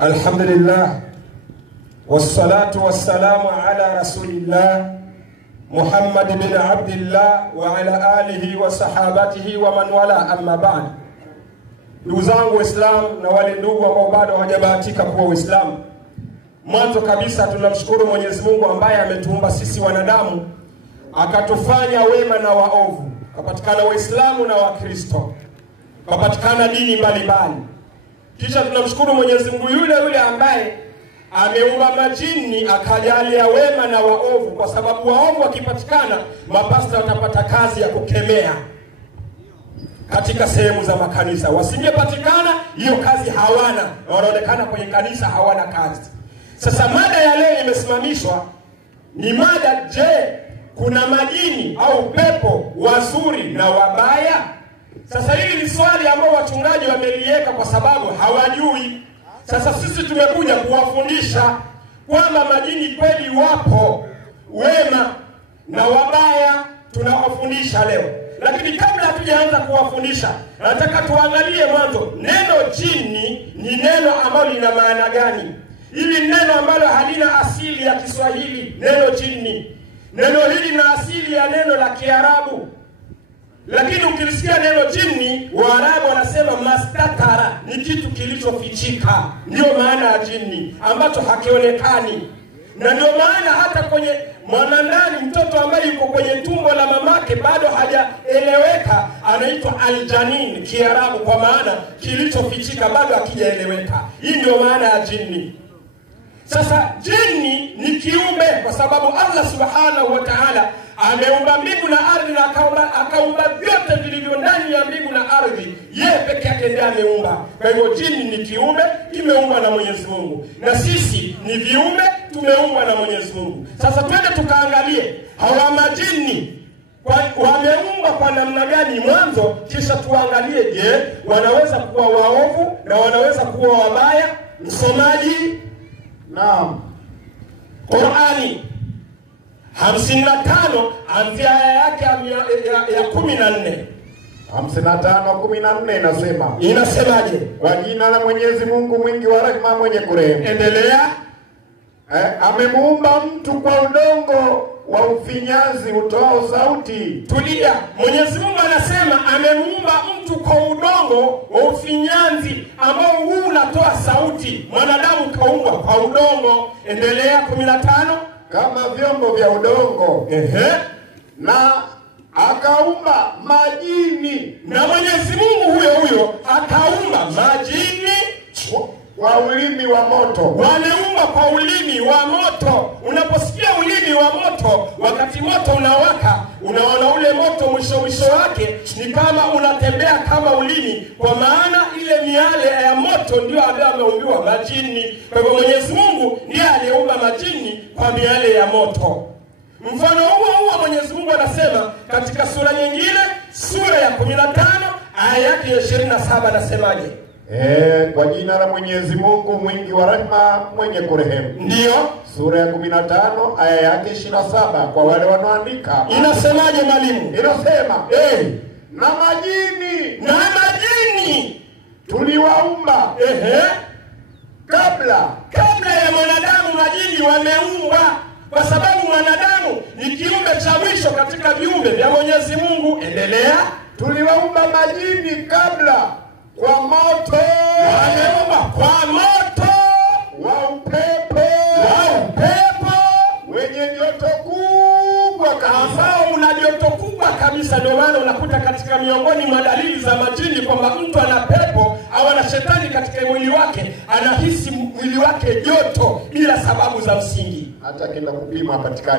Alhamdulillah wassalatu wassalamu ala rasulillah Muhammad bin Abdullah wa ala alihi wa sahabatihi wa man wala, amma ba'd. Ndugu zangu Waislamu na wale ndugu ambao bado hawajabahatika kuwa Waislamu, mwanzo kabisa tunamshukuru Mwenyezi Mungu ambaye ametuumba sisi wanadamu akatufanya wema na waovu, kapatikana Waislamu na Wakristo, kapatikana dini mbalimbali. Kisha tunamshukuru Mwenyezi Mungu yule ambaye ameumba majini akajalia wema na waovu, kwa sababu waovu wakipatikana mapasta watapata kazi ya kukemea katika sehemu za makanisa. Wasingepatikana hiyo kazi hawana, wanaonekana kwenye kanisa hawana kazi. Sasa mada ya leo imesimamishwa ni mada, je, kuna majini au pepo wazuri na wabaya? Sasa hili ni swali ambalo wachungaji wameliweka kwa sababu hawajui. Sasa sisi tumekuja kuwafundisha kwamba majini kweli wapo, wema na wabaya tunawafundisha leo. Lakini kabla hatujaanza kuwafundisha, nataka tuangalie mwanzo neno jini ni neno ambalo lina maana gani. Hili neno ambalo halina asili ya Kiswahili, neno jini. Neno hili lina asili ya neno la Kiarabu. Lakini ukilisikia neno jini, Waarabu wanasema mastatara, ni kitu kilichofichika. Ndio maana ya jini, ambacho hakionekani. Na ndio maana hata kwenye mwanandani, mtoto ambaye yuko kwenye tumbo la mamake bado hajaeleweka, anaitwa aljanin Kiarabu, kwa maana kilichofichika bado hakijaeleweka. Hii ndio maana ya jini. Sasa jini ni kiumbe kwa sababu Allah subhanahu wa ta'ala ameumba mbingu na ardhi, na akaumba vyote vilivyo ndani ya mbingu na ardhi. Yeye peke yake ndiye ameumba. Kwa hivyo jini ni kiumbe kimeumbwa na Mwenyezi Mungu, na sisi ni viumbe tumeumbwa na Mwenyezi Mungu. Sasa twende tukaangalie hawa majini wameumbwa kwa namna gani mwanzo, kisha tuangalie, je, wanaweza kuwa waovu na wanaweza kuwa wabaya? Msomaji, naam. Qur'ani 55 anzia aya yake ya 14. 55:14 inasema. Inasemaje? Kwa jina la Mwenyezi Mungu mwingi wa rehema mwenye kurehemu. Endelea. Amemuumba mtu kwa udongo wa ufinyanzi utoao sauti. Tulia. Mwenyezi Mungu anasema amemuumba mtu kwa udongo wa ufinyanzi ambao huu unatoa sauti. Mwanadamu kaumbwa kwa udongo. Endelea 15. Kama vyombo vya udongo. Na akaumba majini. Na Mwenyezi Mungu huyo akaumba majini kwa ulimi wa moto. Waliumba kwa ulimi wa moto. Unaposikia ulimi wa moto, wakati moto unawaka, unaona ule moto mwisho wake ni kama unatembea kama ulimi, kwa maana ile miale ya moto ndio ambayo ameumbiwa majini. Kwa hivyo Mwenyezi Mungu ndiye aliyeumba majini kwa miale ya moto. Mfano huo Mwenyezi Mungu anasema katika sura nyingine, sura ya 15 aya yake ya 27, anasemaje? Kwa jina la Mwenyezi Mungu mwingi wa rehema mwenye kurehemu. Ndio. Sura ya 15 aya yake 27 kwa wale wanaoandika. Inasemaje mwalimu? Inasema, na majini tuliwaumba kabla ya mwanadamu. Majini wameumbwa kwa sababu mwanadamu ni kiumbe cha mwisho katika viumbe vya Mwenyezi Mungu. Endelea. Tuliwaumba majini kabla kwa moto. Wameumba kwa moto wa upepo wenye joto kubwa kabisa, ambao una joto kubwa kabisa. Ndio maana unakuta katika miongoni mwa dalili za majini kwamba mtu ana pepo au ana shetani katika mwili wake, anahisi mwili wake joto bila sababu za msingi. Hata kenda kupima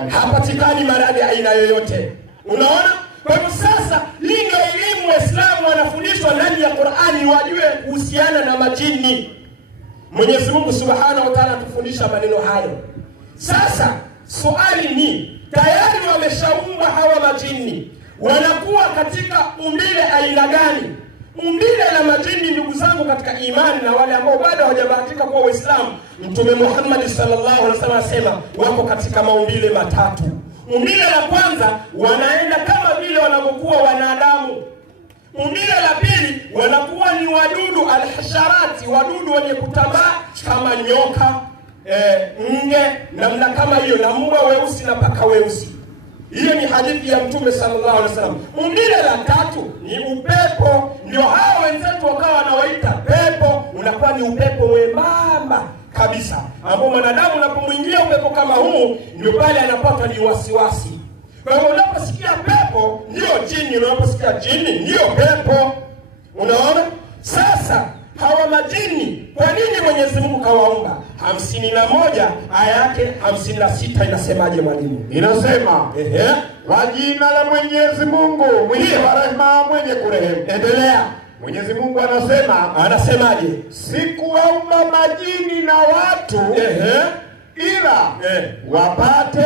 hapatikani maradhi aina yoyote. Unaona? Kwa hivyo sasa, hii ndio elimu Waislamu wanafundishwa ndani ya Qur'ani, wajue kuhusiana na majini. Mwenyezi Mungu Subhanahu wa Ta'ala tufundisha maneno hayo. Sasa swali ni, tayari wameshaumbwa hawa majini, wanakuwa katika umbile aina gani? Umbile la majini, ndugu zangu katika imani na wale ambao bado hawajabahatika kuwa Waislamu, Mtume Muhammad sallallahu alaihi wasallam anasema wako katika maumbile matatu. Umbile la kwanza, wanaenda kama vile wanavyokuwa wanadamu. Umbile la pili wanakuwa ni wadudu alhasharati, wadudu wenye kutambaa kama nyoka, nge, namna kama hiyo, na mbwa weusi na paka weusi. Hiyo ni hadithi ya Mtume sallallahu alaihi wasallam. Umbile la tatu ni upepo, ndio hao wenzetu wakawa wanawaita pepo. Unakuwa ni upepo mwembamba kabisa, ambao mwanadamu unapomwingia upepo kama huu ndio pale anapata ni wasiwasi. Kwa hiyo unaposikia pepo ndio jini, unaposikia jini ndio pepo. Unaona? Sasa hawa majini kwa nini Mwenyezi Mungu kawaumba? 51 aya yake 56 inasemaje mwalimu? Inasema kwa jina la Mwenyezi Mungu mwingi wa rehema mwenye kurehemu. Endelea. Mwenyezi Mungu anasemaje? Sikuwaumba majini na watu ila wapate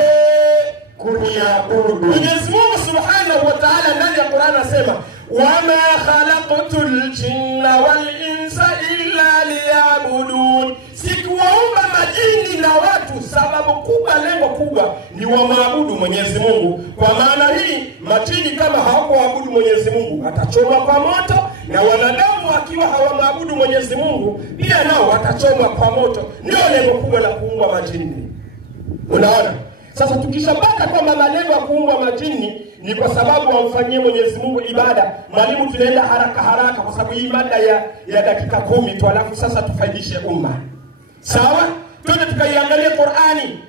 kuniabudu. Mwenyezi Mungu Subhanahu wa Ta'ala ndani ya Qur'an anasema wama khalaqtul jinna wal insa illa liya'budun. Sikuwaumba majini na watu, sababu kubwa, lengo kubwa ni wamaabudu Mwenyezi Mungu. Kwa maana hii majini kama hawakuabudu Mwenyezi Mungu watachomwa kwa moto, na wanadamu wakiwa hawamaabudu Mwenyezi Mungu pia nao watachomwa kwa moto. Ndio lengo kubwa la kuumba majini. Unaona? Sasa tukishapata kwamba malengo ya kuumba majini ni kwa sababu wamfanyie Mwenyezi Mungu ibada, mwalimu tunaenda haraka kwa sababu hii mada ya dakika 10 tu, alafu sasa tufaidishe umma. Sawa? Twende tukaiangalie Qur'ani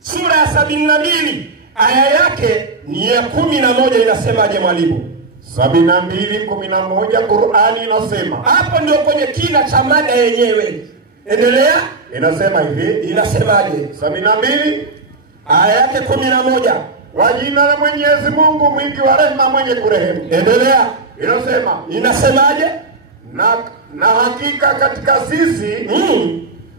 sura ya 72 aya yake ni ya 11 inasemaje mwalimu? 72:11 Qur'ani inasema. Hapo ndio kwenye kina cha mada yenyewe. Endelea. Inasema hivi, inasemaje? 72 aya yake 11. Kwa jina la Mwenyezi Mungu mwingi wa rehema mwenye kurehemu. Endelea. Inasemaje? Na hakika katika sisi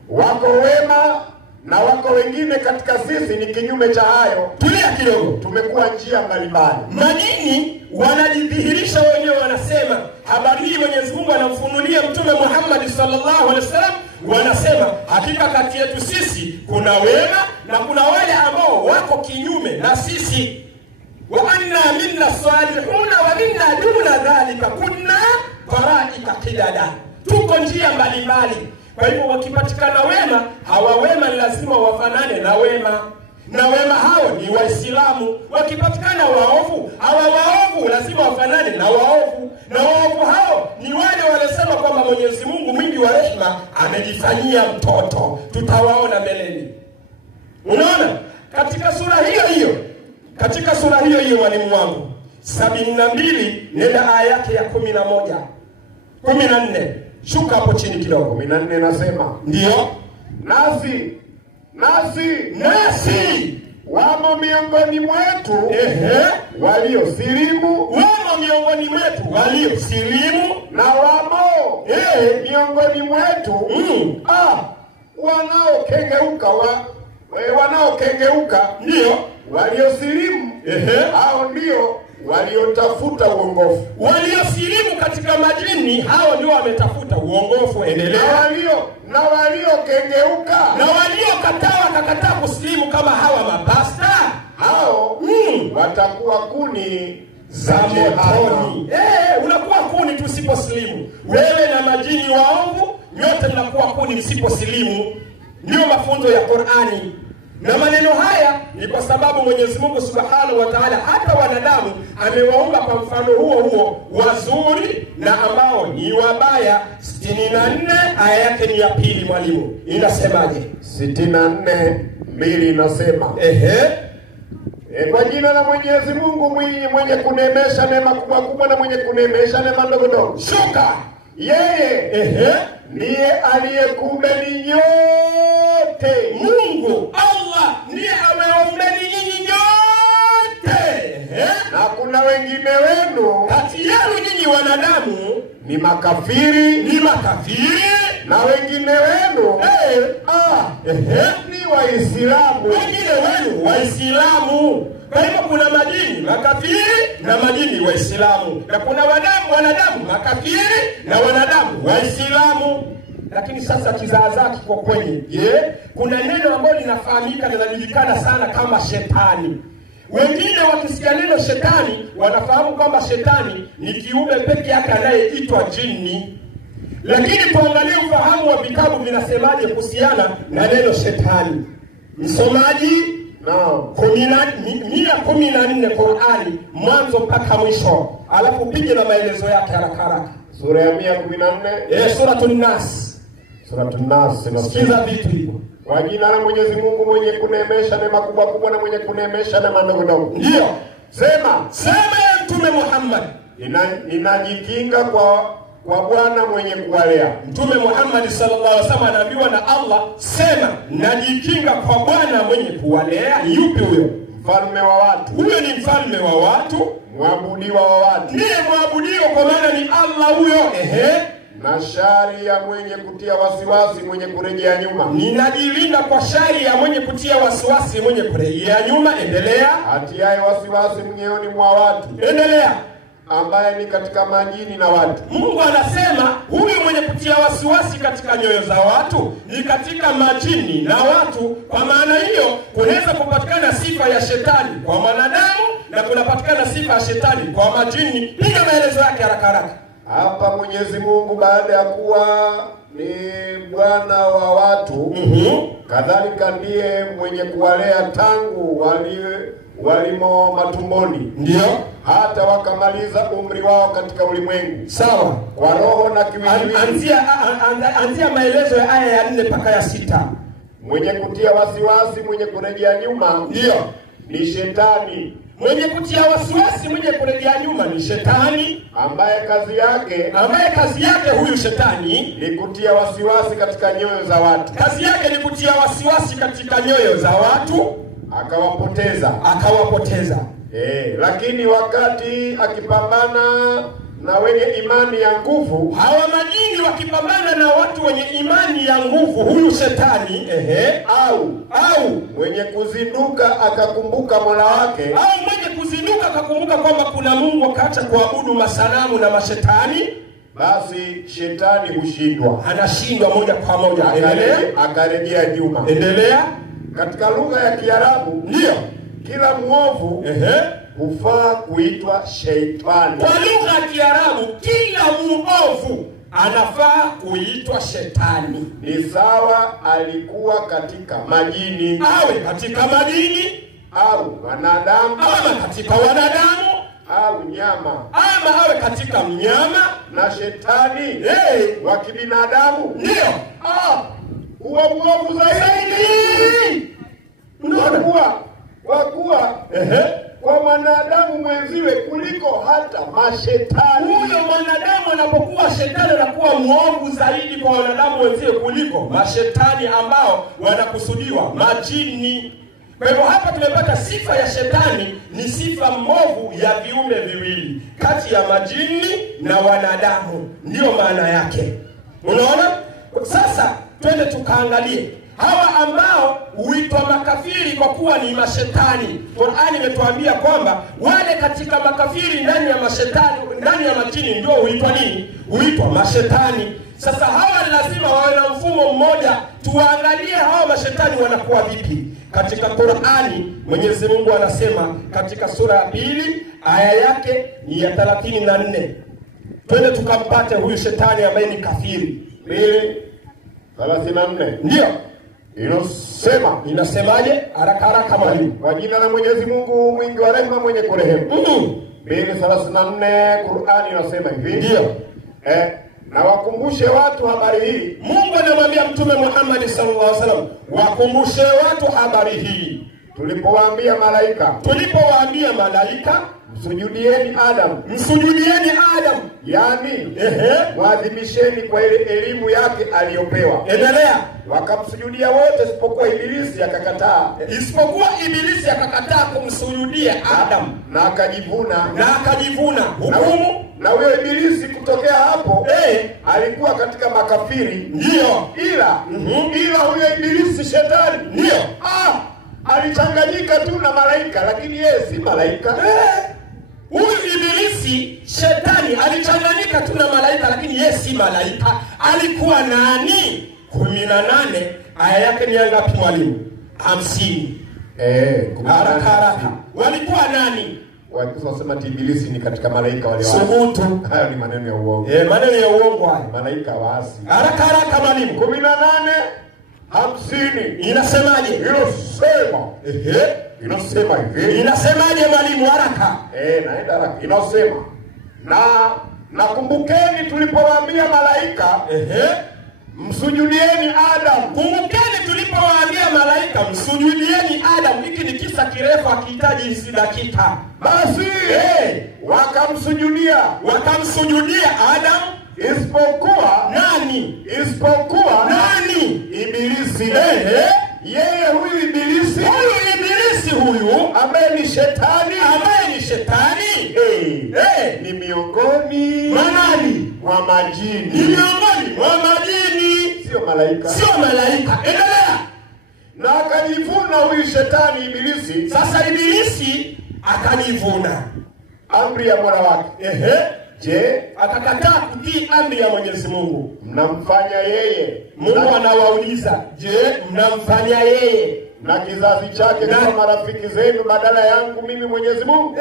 wako wema na wako wengine katika sisi ni kinyume cha hayo. Tulia kidogo. Tumekuwa njia mbalimbali. Majini wanajidhihirisha wenyewe, wanasema habari hii Mwenyezi Mungu anamfunulia Mtume Muhammad sallallahu alaihi wasallam. Wanasema hakika kati yetu sisi kuna wema na kuna wale ambao wako kinyume na sisi. Wa anna minna salihuna wa minna duna dhalika kunna faraika qidada. Tuko njia mbalimbali. Kwa hivyo wakipatikana wema, hawa wema lazima wafanane na wema. Na wema hao ni Waislamu. Wakipatikana waovu, hawa waovu lazima wafanane na waovu. Na waovu hao ni wale walisema kwamba Mwenyezi Mungu mwingi wa rehema amejifanyia mtoto. Tutawaona mbeleni. Unaona? Katika sura hiyo mwalimu wangu 72 nenda aya yake ya 11. 14. Shuka hapo chini kidogo. 14 nasema, ndio nasi wamo miongoni mwetu waliosilimu na wamo miongoni mwetu wanaokengeuka. Ndio waliosilimu hao ndio waliotafuta uongofu. Waliosilimu katika majini hao ndio wametafuta uongofu. Endelea. Na waliokengeuka na waliokataa wakakataa kusilimu kama hawa mapasta hao watakuwa kuni za motoni. Unakuwa kuni tusiposilimu. Wewe na majini waovu nyote mnakuwa kuni msiposilimu. Ndio mafunzo ya Qur'ani. Na maneno haya ni kwa sababu Mwenyezi Mungu Subhanahu wa Ta'ala hata wanadamu amewaumba kwa mfano huo wazuri na ambao ni wabaya. 64 aya yake ni ya pili mwalimu. Inasemaje? 64:2 inasema kwa jina la Mwenyezi Mungu mwenye kunemesha neema kubwa kubwa na mwenye kunemesha neema ndogo ndogo. Shuka. Yeye ndiye aliyekuumbeni nyote. Mungu Allah ndiye ameumbeni nyinyi nyote. Na kuna wengine wenu kati yenu nyinyi wanadamu ni makafiri, na wengine wenu ni Waislamu. Wengine wenu Waislamu. Kwa hivyo kuna majini makafiri na majini Waislamu. Na kuna wanadamu makafiri na wanadamu Waislamu. Lakini sasa kizaazaki kwa kwenye kuna neno ambalo linafahamika na linajulikana sana kama shetani. Wengine wakisikia neno shetani wanafahamu kwamba shetani ni kiumbe peke yake anayeitwa jini. Lakini tuangalie ufahamu wa vitabu vinasemaje kuhusiana na neno shetani. Msomaji, Naam. 114 Qur'ani mwanzo mpaka mwisho. Alafu pige na maelezo yake haraka haraka. Sura ya 114. Suratul Nas. Suratul Nas Sikiza vitu hivyo. Kwa jina la Mwenyezi Mungu mwenye kuneemesha neema kubwa kubwa na mwenye kuneemesha neema ndogo ndogo. Ndio. Sema ya Mtume Muhammad. Ninajikinga kwa Bwana mwenye kuwalea. Mtume Muhammad sallallahu alaihi wasallam anaambiwa na Allah, sema najikinga kwa Bwana mwenye kuwalea. Yupi huyo? Mfalme wa watu. Huyo ni mfalme wa watu, Mwabudiwa wa watu. ndiye mwabudiwa kwa maana ni Allah huyo. Na shari ya mwenye kutia wasiwasi, mwenye kurejea nyuma. Ninajilinda kwa shari ya mwenye kutia wasiwasi, mwenye kurejea nyuma. Endelea. Atiaye wasiwasi mioyoni mwa watu. Endelea. Ambaye ni katika majini na watu. Mungu anasema huyu mwenye kutia wasiwasi katika nyoyo za watu ni katika majini na watu. Kwa maana hiyo kunaweza kupatikana sifa ya shetani kwa mwanadamu na kunapatikana sifa ya shetani kwa majini. Piga maelezo yake haraka haraka. Hapa Mwenyezi Mungu baada ya kuwa ni Bwana wa watu, kadhalika ndiye mwenye kuwalea tangu walimo matumboni, ndio hata wakamaliza umri wao katika ulimwengu. Sawa. Kwa roho na kiwiliwili. Anzia maelezo ya aya ya 4 mpaka ya 6. Mwenye kutia wasiwasi, mwenye kurejea nyuma, ndio ni shetani. Mwenye kutia wasiwasi, mwenye kurejea nyuma ni shetani, ambaye kazi yake huyu shetani ni kutia wasiwasi katika nyoyo za watu. Kazi yake ni kutia wasiwasi katika nyoyo za watu, akawapoteza. Lakini wakati akipambana na wenye imani ya nguvu, hawa majini wakipambana na watu wenye imani ya nguvu, huyu shetani au mwenye kuzinduka akakumbuka Mola wake, au mwenye kuzinduka akakumbuka kwamba kuna Mungu, akaacha kuabudu masanamu na mashetani, basi shetani hushindwa, anashindwa moja kwa moja. Endelea. Akarejea nyuma. Endelea. Katika lugha ya Kiarabu, ndio kila muovu hufaa kuitwa sheitani. Kwa lugha ya Kiarabu kila muovu anafaa kuitwa shetani. Ni sawa alikuwa katika majini, awe katika majini, au wanadamu, ama katika wanadamu, au nyama, ama awe katika mnyama. Na shetani wa kibinadamu ndio huwa muovu zaidi. Kwa kuwa kwa mwanadamu mwenziwe kuliko hata mashetani. Huyo mwanadamu anapokuwa shetani anakuwa muovu zaidi kwa wanadamu wenziwe kuliko mashetani ambao wanakusudiwa majini. Kwa hivyo hapa tumepata sifa ya shetani ni sifa mbovu ya viumbe viwili kati ya majini na wanadamu, ndio maana yake. Unaona? Sasa twende tukaangalie hawa ambao huitwa makafiri kwa kuwa ni mashetani. Qur'ani imetuambia kwamba wale katika makafiri ndani ya mashetani, ndani ya majini ndio huitwa nini? Huitwa mashetani. Sasa hawa lazima wawe na mfumo mmoja. Tuangalie hawa mashetani wanakuwa vipi. Katika Qur'ani Mwenyezi Mungu anasema katika sura ya 2 aya yake ni ya 34. Twende tukampate huyu shetani ambaye ni kafiri. 2:34. Ndio. Inasemaje? Haraka haraka mwalimu. Kwa jina la Mwenyezi Mungu mwingi wa rehema mwenye kurehemu. 2:34 Qur'ani inasema hivi. Ndio. Na wakumbushe watu habari hii. Mungu anamwambia Mtume Muhammad sallallahu alaihi wasallam, wakumbushe watu habari hii. Tulipowaambia malaika, msujudieni Adam. Yaani, mwadhimisheni kwa ile elimu yake aliyopewa. Endelea. Wakamsujudia wote isipokuwa Ibilisi akakataa. Kumsujudia Adam. Na akajivuna. Hukumu. Na huyo Ibilisi kutokea hapo alikuwa katika makafiri. Ndio. Ila huyo Ibilisi shetani. Ndio. Alichanganyika tu na malaika, lakini yeye si malaika. Huyu Ibilisi shetani alichanganyika tu na malaika, lakini yeye si malaika. Alikuwa nani? 18 aya yake ni ngapi mwalimu? 50. Haraka. Walikuwa nani? Wakisema Ibilisi ni katika malaika wale waasi. Subutu. Hayo ni maneno ya uongo. Maneno ya uongo haya. Malaika waasi. Haraka mwalimu. 18:50. Inasemaje? Inasema hivi. Inasemaje mwalimu haraka? Naenda haraka. Inasema nakumbukeni tulipowaambia malaika msujudieni Adam. Kumbukeni tulipowaambia malaika msujudieni Adam. Hiki ni kisa kirefu akihitaji hizi dakika. Basi wakamsujudia Adam isipokuwa nani? Ibilisi. Yeye huyu Ibilisi ambaye ni shetani ni miongoni mwa majini. Sio malaika. Endelea. Na akajivuna huyu shetani Ibilisi. Sasa Ibilisi akajivuna amri ya Mola wake. Je, akakataa kutii amri ya Mwenyezi Mungu. Mnamfanya yeye. Mungu anawauliza, je, mnamfanya yeye na kizazi chake kama marafiki zenu badala yangu mimi Mwenyezi Mungu?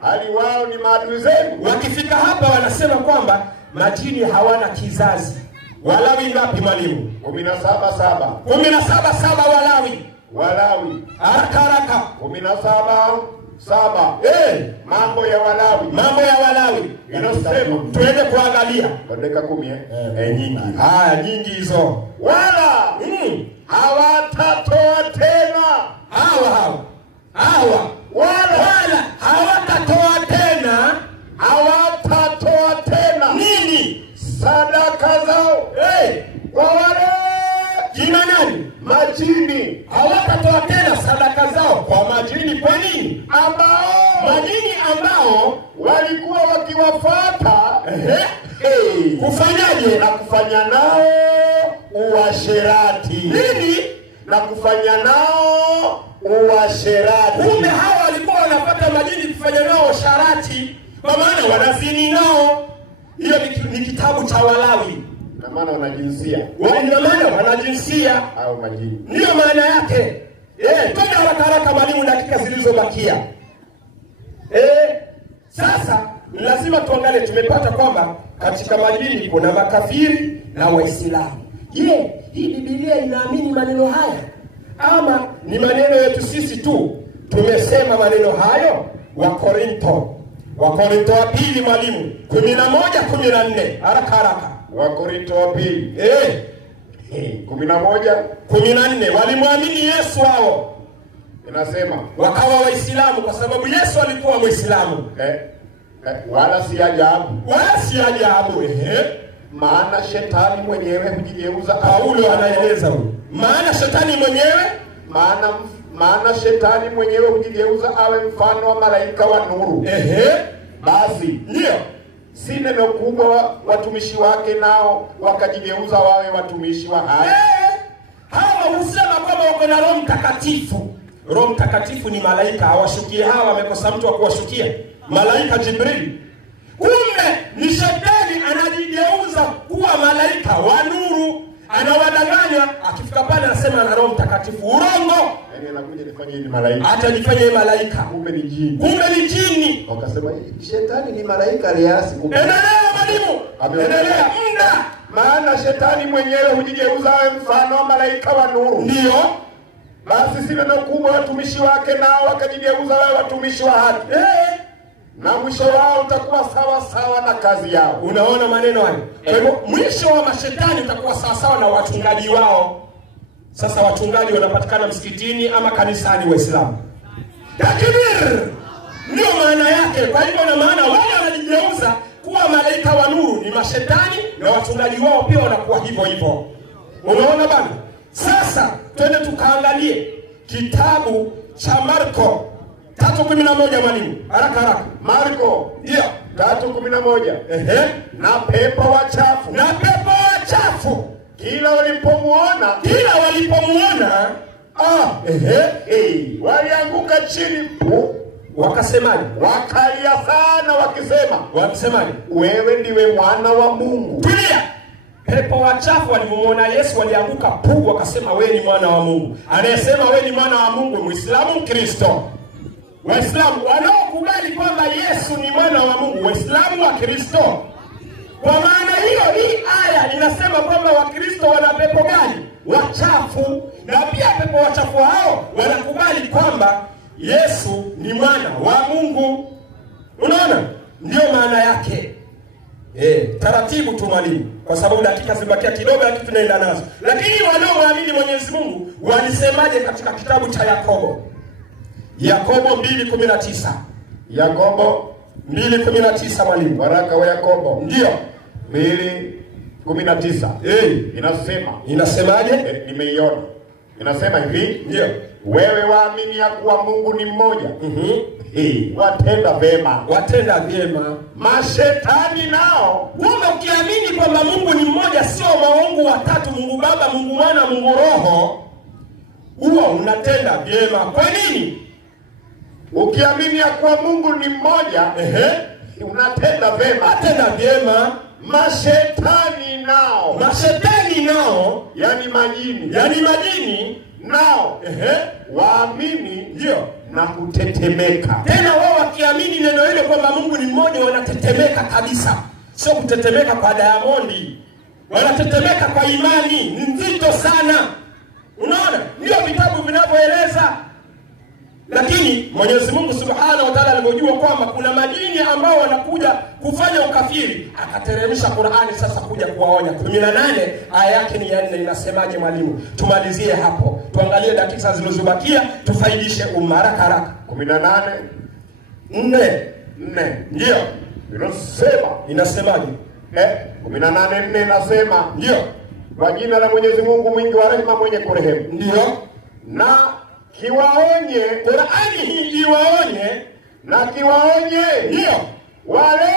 Hali wao ni maadui zenu. Wakifika hapa wanasema kwamba majini hawana kizazi. Walawi ngapi mwalimu? 17:7. 17:7 Walawi. Haraka. 17:7. Mambo ya Walawi. Inasema twende kuangalia. Dakika 10 nyingi. Nyingi hizo. Wala hawatatoa tena. Wala hawatatoa tena. Nini? Sadaka zao. Kwa wale jina nani? Majini. Hawatatoa tena sadaka zao kwa majini. Kwa nini? Majini ambao walikuwa wakiwafuata kufanyaje? Na kufanya nao uasherati. Nini? Na kufanya nao uasherati. Kumbe hawa walikuwa wanafuata majini kufanya nao uasherati, kwa maana wanazini nao. Hiyo ni kitabu cha Walawi. Na maana wanajinsia au majini. Ndio maana yake. Twende haraka mwalimu, dakika zilizobakia. Sasa lazima tuangalie, tumepata kwamba katika majini kuna makafiri na Waislamu. Je, hii Biblia inaamini maneno haya ama ni maneno yetu sisi tu? Tumesema maneno hayo Wakorinto wa pili mwalimu 11:14. Haraka. Wakorinto wa pili 11:14. Walimwamini Yesu hao. Inasema wakawa Waislamu kwa sababu Yesu alikuwa Muislamu. Wala si ajabu. Maana shetani mwenyewe hujigeuza. Paulo anaeleza huko. Maana shetani mwenyewe hujigeuza awe mfano wa malaika wa nuru. Basi ndio si neno kubwa watumishi wake nao wakajigeuza wawe watumishi wa haki. Hawa husema kwamba wako na Roho Mtakatifu. Roho Mtakatifu ni malaika, hawashukie hawa, wamekosa mtu wa kuwashukia. Malaika Jibril. Kumbe ni shetani anajigeuza kuwa malaika wa nuru, anawadanganya. Akifika pale anasema ana Roho Mtakatifu. Urongo. Anakuja nifanye ni malaika. Hata nifanye malaika. Kumbe ni jini. Wakasema shetani ni malaika aliasi. Endelea mwalimu. Endelea. Maana shetani mwenyewe hujigeuza awe mfano wa malaika wa nuru. Ndio. Basi si neno kubwa watumishi wake nao wakajigeuza wawe watumishi wa haki. Na mwisho wao utakuwa sawa na kazi yao. Unaona maneno hayo? Kwa hivyo mwisho wa mashetani utakuwa sawa na wachungaji wao. Sasa wachungaji wanapatikana msikitini ama kanisani Waislamu. Takbir! Ndio maana yake. Kwa hivyo na maana wale wanajigeuza kuwa malaika wa nuru ni mashetani, na wachungaji wao pia wanakuwa hivyo. Unaona bana? Sasa twende tukaangalie kitabu cha Marko 3:11 mwalimu. Haraka. Marko ndio 3:11. Na pepo wachafu kila walipomuona walianguka chini. Wakasemaje? Wakalia sana wakisemaje? Wewe ndiwe mwana wa Mungu. Tulia. pepo wachafu walimuona Yesu walianguka pugu, wakasema wewe ni mwana wa Mungu. Anayesema wewe ni mwana wa Mungu Muislamu, Mkristo. Waislamu wanaokubali kwamba Yesu ni mwana wa Mungu, Waislamu wa Kristo. Kwa maana hiyo hii aya inasema kwamba Wakristo wana pepo gani? Wachafu. Na pia pepo wachafu hao wanakubali kwamba Yesu ni mwana wa Mungu. Unaona? Ndio maana yake. Taratibu tu mwalimu, kwa sababu dakika zibakia kidogo lakini tunaenda nazo. Lakini wanaoamini Mwenyezi Mungu walisemaje katika kitabu cha Yakobo? Yakobo 2:19. Yakobo 2:19 mwalimu. Waraka wa Yakobo. Ndio. 2:19. Inasema. Inasemaje? Nimeiona. Inasema hivi. Ndio. Wewe waamini ya kuwa Mungu ni mmoja. Watenda vema. Watenda vyema. Mashetani nao, wewe ukiamini kwamba Mungu ni mmoja, sio maungu watatu, Mungu Baba, Mungu Mwana, Mungu Roho, huo unatenda vyema. Kwa nini? Ukiamini ya kuwa Mungu ni mmoja, unatenda vema. Atenda vyema. Mashetani nao, yani majini nao, waamini ndio na kutetemeka. Tena wao wakiamini neno hilo kwamba Mungu ni mmoja, wanatetemeka kabisa. Sio kutetemeka kwa Diamondi, wanatetemeka kwa imani. Ni nzito sana. Unaona? Ndio vitabu vinavyoeleza. Lakini Mwenyezi Mungu Subhanahu wa Ta'ala alipojua kwamba kuna majini ambao wanakuja kufanya ukafiri, akateremsha Qur'ani sasa kuja kuwaonya. 18 aya yake ni 4. Inasemaje mwalimu? Tumalizie hapo. Tuangalie dakika zilizobakia tufaidishe umma haraka. 18:4. Ndio. Inasemaje? 18:4 inasema, ndio. Kwa jina la Mwenyezi Mungu mwingi wa rehema mwenye kurehemu. Ndio. Na kiwaonye, Qur'ani hii iwaonye, na kiwaonye, ndio, wale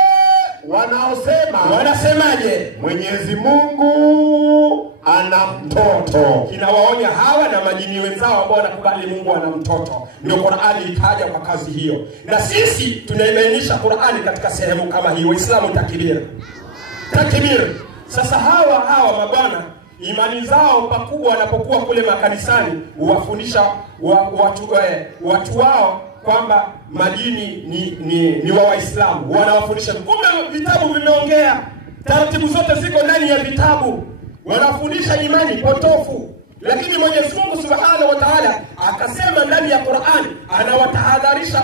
wanaosema, wanasemaje? Mwenyezi Mungu ana mtoto. Kinawaonya hawa na majini wenzao ambao wanakubali Mungu ana mtoto. Ndio Qur'ani ikaja kwa kazi hiyo. Na sisi tunaibainisha Qur'ani katika sehemu kama hiyo. Waislamu takbir. Sasa hawa mabwana, imani zao pakubwa wanapokuwa kule makanisani, huwafundisha watu wao kwamba majini ni wa Waislamu. Wanawafundisha. Kumbe vitabu vimeongea. Taratibu zote ziko ndani ya vitabu. Wanafundisha imani potofu. Lakini Mwenyezi Mungu Subhanahu wa Ta'ala akasema ndani ya Qur'ani, anawatahadharisha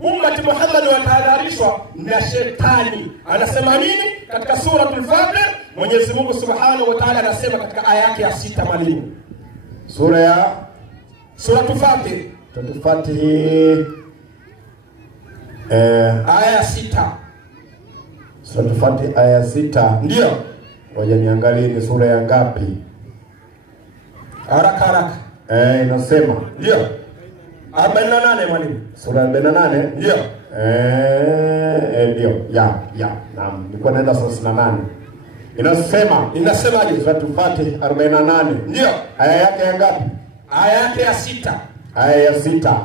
ummati Muhammad watahadharishwa na shetani. Anasema nini? Katika suratul Fatir, Mwenyezi Mungu Subhanahu wa Ta'ala anasema katika aya yake ya 6 mwalimu. Suratul Fatir. Aya ya 6. Suratul Fatir aya 6. Ndio. Ngoja niangalie ni sura ya ngapi. Haraka. Inasema. Ndio. 48 mwalimu. Sura 48. Ndio. Ndio. Ya. Naam, nilikuwa naenda 38. Inasemaje? Suratul Fatir 48. Ndio. Aya yake ya ngapi? Aya yake ya 6. Aya ya 6.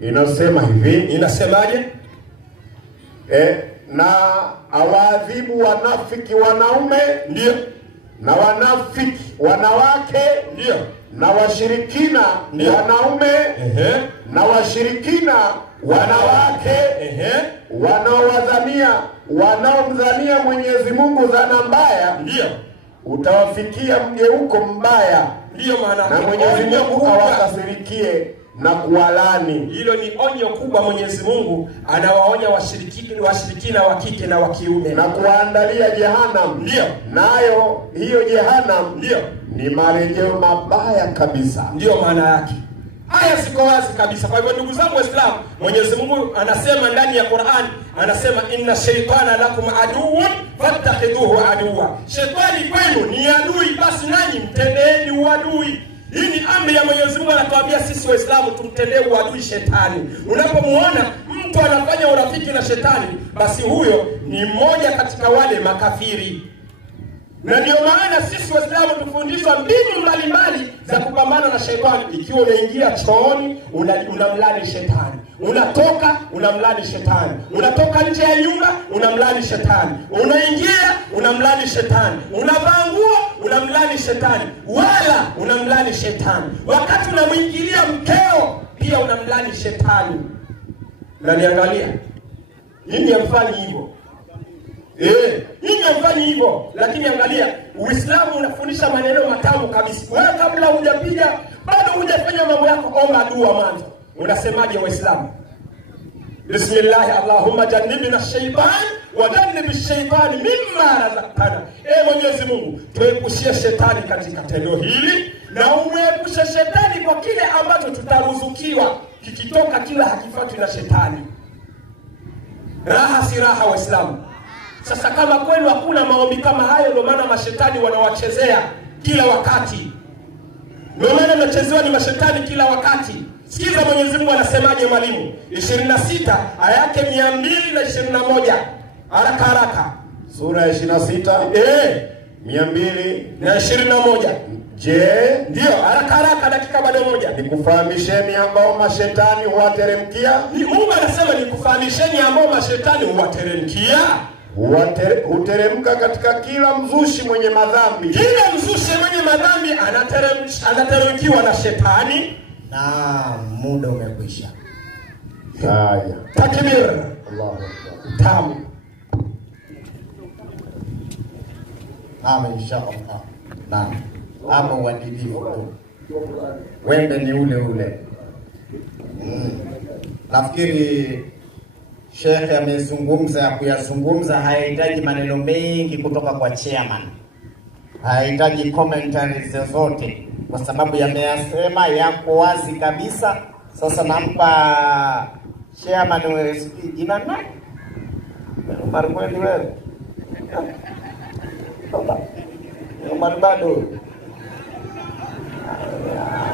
Inasema hivi. Inasemaje? Na awaadhibu wanafiki wanaume, ndio, na wanafiki wanawake, ndio, na washirikina wanaume, na washirikina wanawake, wanaomdhania Mwenyezi Mungu dhana mbaya, ndio, utawafikia mgeuko mbaya. Ndio maana na Mwenyezi Mungu awakasirikie na kuwalani. Hilo ni onyo kubwa. Mwenyezi Mungu anawaonya washirikina wa kike na wa kiume, na kuandalia jehanamu. Ndio. Nayo hiyo jehanamu, ndio, ni marejeo mabaya kabisa. Ndio maana yake. Aya ziko wazi kabisa. Kwa hivyo ndugu zangu Waislamu, Mwenyezi Mungu anasema ndani ya Qur'an, anasema inna shaytana lakum aduwwun fattakhidhuhu aduwwa. Shetani kwenu ni adui, basi nanyi mtendeeni uadui. Hii ni amri ya Mwenyezi Mungu, anatuambia sisi Waislamu tumtendee uadui shetani. Unapomuona mtu anafanya urafiki na shetani, basi huyo ni mmoja katika wale makafiri. Na ndio maana sisi Waislamu tufundishwa mbinu mbalimbali za kupambana na shetani. Ikiwa unaingia chooni, unamlani shetani. Unatoka, unamlani shetani. Unatoka nje ya nyumba, unamlani shetani. Unaingia, unamlani shetani. Unavaa nguo, unamlani shetani. Wala unamlani shetani. Wakati unamuingilia mkeo, pia unamlani shetani. Unaniangalia? Nyinyi hamfanyi hivyo. Nyinyi hamfanyi hivyo. Lakini angalia, Uislamu unafundisha maneno matamu kabisa. Wewe kabla hujapiga, bado hujafanya mambo yako, omba dua mwanzo. Unasemaje Waislamu? Bismillah, Allahumma jannibna shaytan wa jannib ash-shaytan mimma razaqtana. Mwenyezi Mungu, tuepushie shetani katika tendo hili na umuepushe shetani kwa kile ambacho tutaruzukiwa. Kikitoka kila hakifuatwi na shetani. Raha si raha Waislamu. Sasa kama kweli hakuna maombi kama hayo, ndio maana mashetani wanawachezea kila wakati. Ndio maana wanachezewa ni mashetani kila wakati. Sikiza Mwenyezi Mungu anasemaje mwalimu? 26 aya yake 221. Haraka haraka. Sura ya 26 221. Je, ndio haraka haraka, dakika bado moja. Nikufahamisheni ambao mashetani huwateremkia? Mungu anasema nikufahamisheni ambao mashetani huwateremkia. Huteremka katika kila mzushi mwenye madhambi. Kila mzushi mwenye madhambi anateremkiwa na shetani. Na muda umekwisha. Haya. Takbir. Allahu Akbar. Tamu. Inshallah. Naam. Hapo uadilifu tu. Wembe ni ule ule. Nafikiri Sheikh amezungumza ya kuyazungumza, hayahitaji maneno mengi kutoka kwa chairman. Hayahitaji commentaries zozote kwa sababu yameyasema yako wazi kabisa. Sasa nampa chairman wewe jina nani? Umar kweli wewe? Umar bado.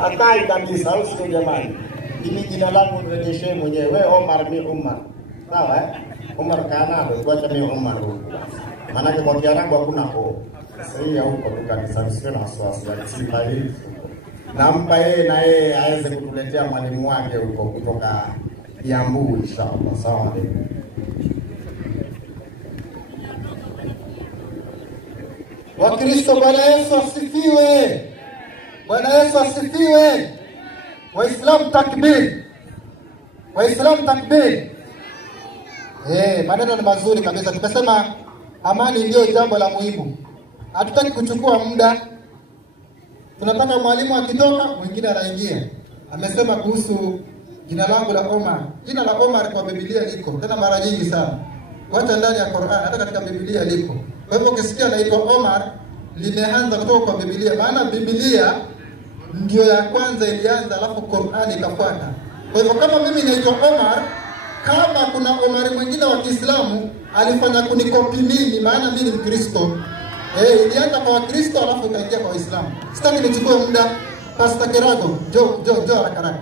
Akai kabisa au sio jamani? Hili jina langu nirejeshe mwenyewe. Wewe Omar, mimi Umar. Sawa Umar Kanado, tuacha mimi Umar huko. Maana kwa Kiarabu hakuna ho. Sasa hii huko kanisa sio na wasiwasi ya Simba hii. Nampa yeye na yeye aweze kutuletea mwalimu wake huko kutoka Kiambu inshallah. Sawa alaykum. Wakristo, Bwana Yesu asifiwe. Bwana Yesu asifiwe. Waislamu takbir. Waislamu takbir. Maneno ni mazuri kabisa. Tumesema amani ndio jambo la muhimu. Hatutaki kuchukua muda. Tunataka mwalimu akitoka mwingine anaingia. Amesema kuhusu jina langu la Omar. Jina la Omar kwa Biblia liko tena mara nyingi sana. Wacha ndani ya Qur'an, hata katika Biblia liko. Kwa hivyo ukisikia naitwa Omar, limeanza kutoka kwa Biblia. Maana Biblia ndio ya kwanza ilianza, alafu Qur'an ikafuata. Kwa hivyo kama mimi naitwa Omar, kama kuna Omar mwingine wa Kiislamu alifanya kunikopi mimi, maana mimi ni Mkristo. Ilianza kwa Wakristo alafu ikaingia kwa Waislamu. Sitaki nichukue muda. Pastor Kerago, jo haraka.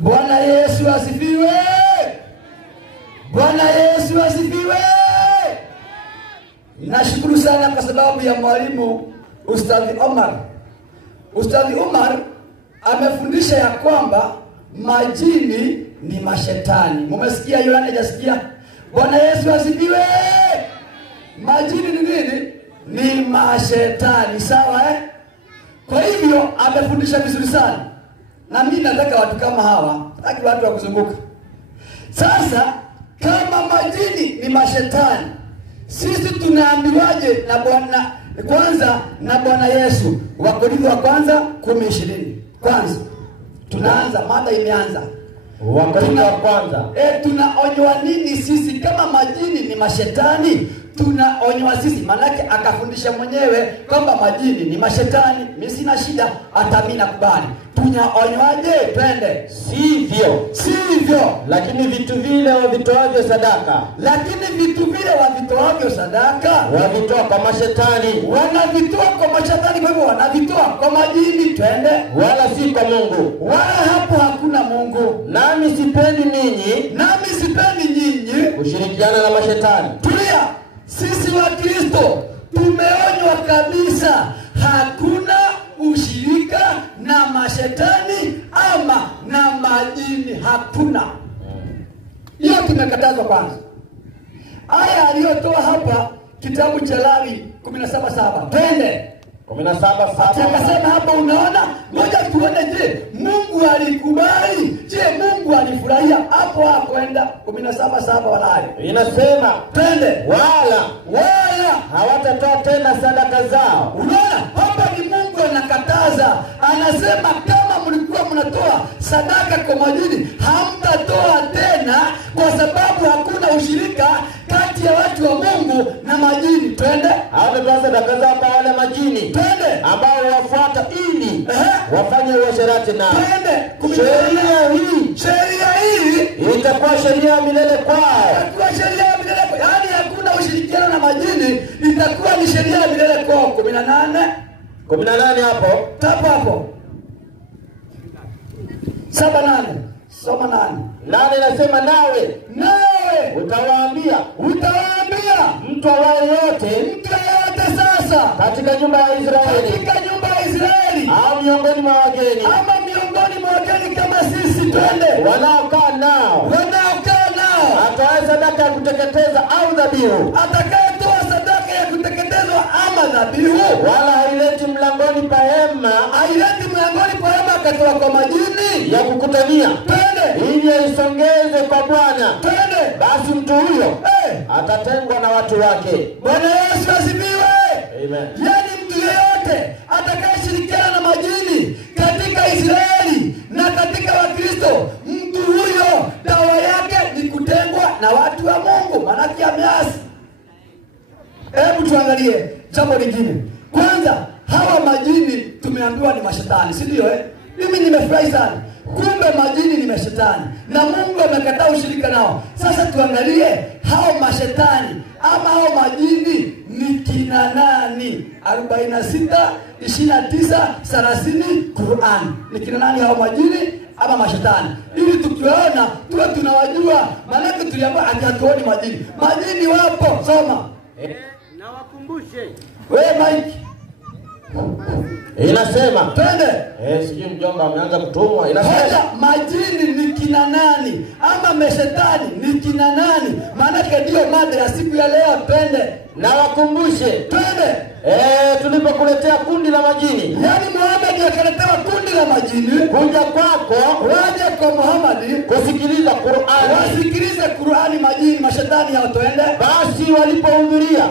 Bwana Yesu asifiwe. Bwana Yesu asifiwe. Nashukuru sana kwa sababu ya mwalimu Ustadhi Omar. Ustadhi Omar amefundisha ya kwamba majini ni mashetani. Mumesikia yule anajisikia? Bwana Yesu asifiwe. Majini ni nini? Ni mashetani, sawa Kwa hivyo amefundisha vizuri sana. Na mimi nataka watu kama hawa, nataka watu wa kuzunguka. Sasa kama majini ni mashetani, sisi tunaambiwaje na Bwana kwanza na Bwana Yesu? Wakorintho wa kwanza 10:20. Kwanza tunaanza, mada imeanza. Wakorintho wa kwanza. Tunaonywa nini sisi kama majini ni mashetani? tunaonywa sisi, manake akafundisha mwenyewe kwamba majini ni mashetani. Mimi sina shida, hata mimi nakubali. Tunaonywaje? Twende. Sivyo. Lakini vitu vile wavitoavyo sadaka, wavitoa kwa mashetani. Wanavitoa kwa mashetani, kwa hivyo wanavitoa kwa majini. Twende. Wala si kwa Mungu. Wala hapo hakuna Mungu. Nami sipendi nyinyi kushirikiana na mashetani. Tulia. Sisi wa Kristo tumeonywa kabisa, hakuna ushirika na mashetani ama na majini, hakuna. Hiyo tumekatazwa kwanza. Aya aliyotoa hapa kitabu cha Lawi 17:7. Twende. 17:7. Akasema hapa, unaona, ngoja tuone, je, Mungu alikubali? Je, Mungu alifurahia? Hapo kwenda 17:7 Walawi. Inasema, twende. Wala hawatatoa tena sadaka zao. Unaona, hapa ni Mungu anakataza. Anasema kama mlikuwa mnatoa sadaka kwa majini, hamtatoa tena, kwa sababu hakuna ushirika kati ya watu wa Mungu na majini. Twende. Hawatatoa sadaka zao kwa wale majini, twende, ambao wafuata ili wafanye uasherati nao. Twende. Sheria hii itakuwa sheria ya milele kwao. Yaani hakuna ushirikiano na majini, itakuwa ni sheria ya milele kwao. 18 hapo. Tapo hapo. 7:8. Soma 8. 8 inasema, nawe utawaambia mtu yote sasa katika nyumba ya Israeli, au miongoni mwa wageni, kama sisi, twende, wanaokaa nao, atoe sadaka ya kuteketeza au dhabihu, atakayetoa sadaka ya kuteketezwa ama dhabihu, wala haileti mlangoni pa hema, akatoa kwa majini ya kukutania, twende, ili aisongeze kwa Bwana. Twende. Basi mtu huyo atatengwa na watu wake. Bwana Yesu asifiwe. Amen. Yaani mtu yeyote atakayeshirikiana na majini katika Israeli na katika Wakristo, mtu huyo dawa yake ni kutengwa na watu wa Mungu, manake ameasi. Hebu tuangalie jambo lingine. Kwanza, hawa majini tumeambiwa ni mashetani, si ndio? Mimi nimefurahi sana. Kumbe majini ni mashetani na Mungu amekataa ushirika nao. Sasa tuangalie hao mashetani ama hao majini ni kina nani? 46:29-30 Qur'an. Ni kina nani hao majini ama mashetani? Ili tukiwaona tuwe tunawajua, maana tuliambiwa hatuoni majini. Majini wapo, soma. Na wakumbushe. Wewe Mike. Inasema, twende. Sijui mjomba ameanza kutumwa. Inasema majini ni kina nani ama mashetani ni kina nani? Maana ndio mada ya siku ya leo. Twende. Na wakumbushe. Twende. Tulipokuletea kundi la majini. Yaani Muhammad akaletewa kundi la majini kuja kwako, waje kwa Muhammad kusikiliza Qur'ani. Wasikilize Qur'ani majini, mashetani hao. Twende. Basi walipohudhuria,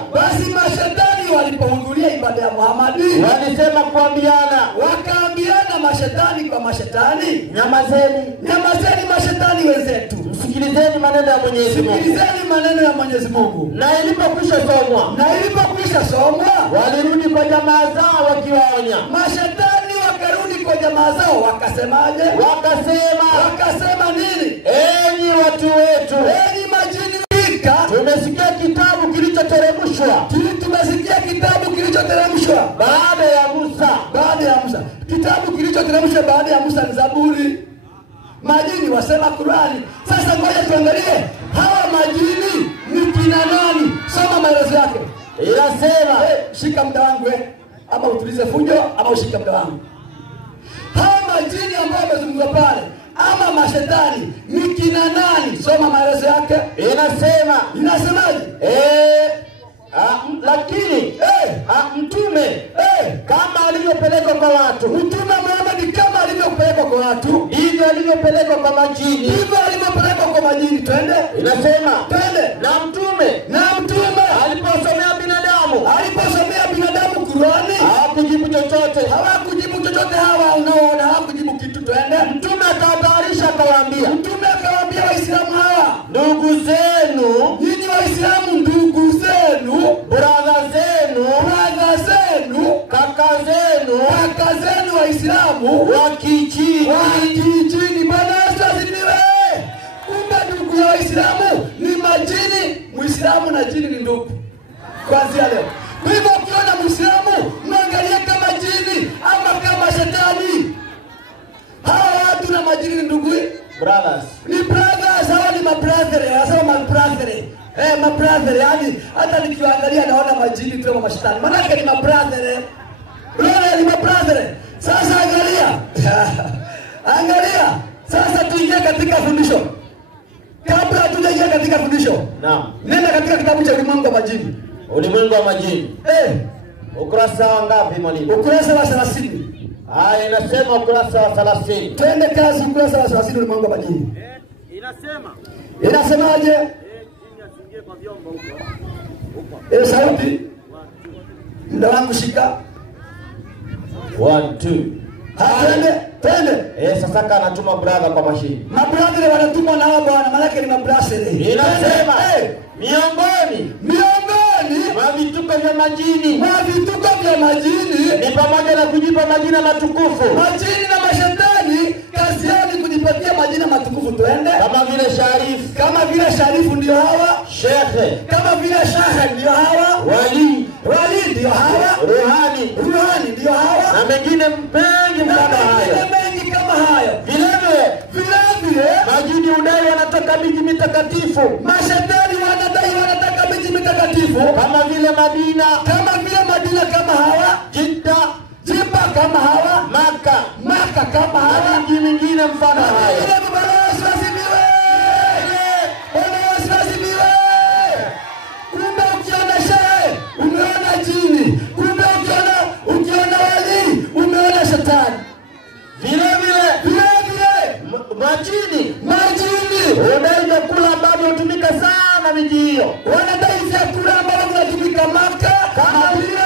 mashetani walipohudhuria ibada ya Muhammad, walisema kuambiana, wakaambiana mashetani kwa mashetani, nyamazeni mashetani wenzetu, msikilizeni maneno ya Mwenyezi Mungu. Na ilipokwisha somwa, walirudi kwa jamaa zao wakiwaonya. Mashetani wakarudi kwa jamaa zao, wakasemaje? Wakasema nini? Enyi watu wetu, enyi majini, tumesikia kitabu kilichoteremshwa baada ya Musa. Kitabu kilichoteremshwa baada ya Musa ni Zaburi. Majini wasema Qur'ani. Sasa ngoja tuangalie hawa majini ni kina nani. Soma maelezo yake. Inasema, shika muda wangu ama utulize fujo ama ushika muda wangu. Hawa majini ambao wamezungumzwa pale ama mashetani ni kina nani? Soma maelezo yake. Inasemaje? Lakini mtume kama alivyopelekwa kwa watu, mtume Muhammad kama alivyopelekwa kwa watu, ndivyo alivyopelekwa kwa majini. Twende. Inasema, twende. Na mtume aliposomea binadamu Qur'ani, hawakujibu hawakujibu chochote hawa unaoona hawakujibu kitu. Twende. Mtume akatahadharisha akawaambia, Mtume akawaambia Waislamu hawa, ndugu zenu, nyinyi Waislamu, ndugu zenu, brother zenu, kaka zenu Waislamu wa kijini. Bwana Yesu asifiwe. Kumbe ndugu ya Waislamu ni majini. Muislamu na jini ni ndugu kuanzia leo. Kwa hivyo ukiona Muislamu mwangalie kama jini ama kama shetani. Hawa watu na majini ni ndugu, Brothers. ni brothers. Hawa ni mabrother, asema mabrother. Mabrother, yani hata nikiangalia naona majini tu kama mashetani. Maana yake ni mabrother. Unaona ni mabrother. Sasa angalia. Sasa tuingie katika fundisho. Kabla hatujaingia katika fundisho. Naam. Nenda katika kitabu cha Ulimwengu wa Majini. Ulimwengu wa Majini. Ukurasa wa ngapi mwalimu? Ukurasa wa 30. Haya, inasema ukurasa wa 30. Twende kazi, ukurasa wa 30 Ulimwengu wa Majini. Inasemaje? Jini asingie kwa vyombo huko. Sauti. Ndio wangu shika. 1 2. Twende. Sasa kana anatuma brother kwa mashini. Mabrother wanatumwa na hao bwana, maana yake ni mabrother. Inasema miongoni mwa vituko vya majini ni pamoja na kujipa majina matukufu. Majini na mashetani kazi yao ni kujipatia majina matukufu. Twende. Kama vile Sharif. Kama vile Sharifu ndio hawa. Shekhe. Kama vile Shahe ndio hawa. Wali ndio hawa. Ruhani ndio hawa. Na mengine mengi kama hayo. Vile majini udai wanataka miji mitakatifu. Mashetani wanadai wanataka miji mitakatifu. Kama vile Madina kama hawa. Jidda kama hawa. Maka kama hawa. Miji mingine mfano hayo. Bwana Yesu asifiwe. Kumbe ukiona Shahe umeona jini. Kumbe ukiona wali umeona shetani. Vile majini wanadai vyakula ambavyo hutumika sana miji hiyo. Wanadai vyakula ambavyo vinatumika Maka kama vile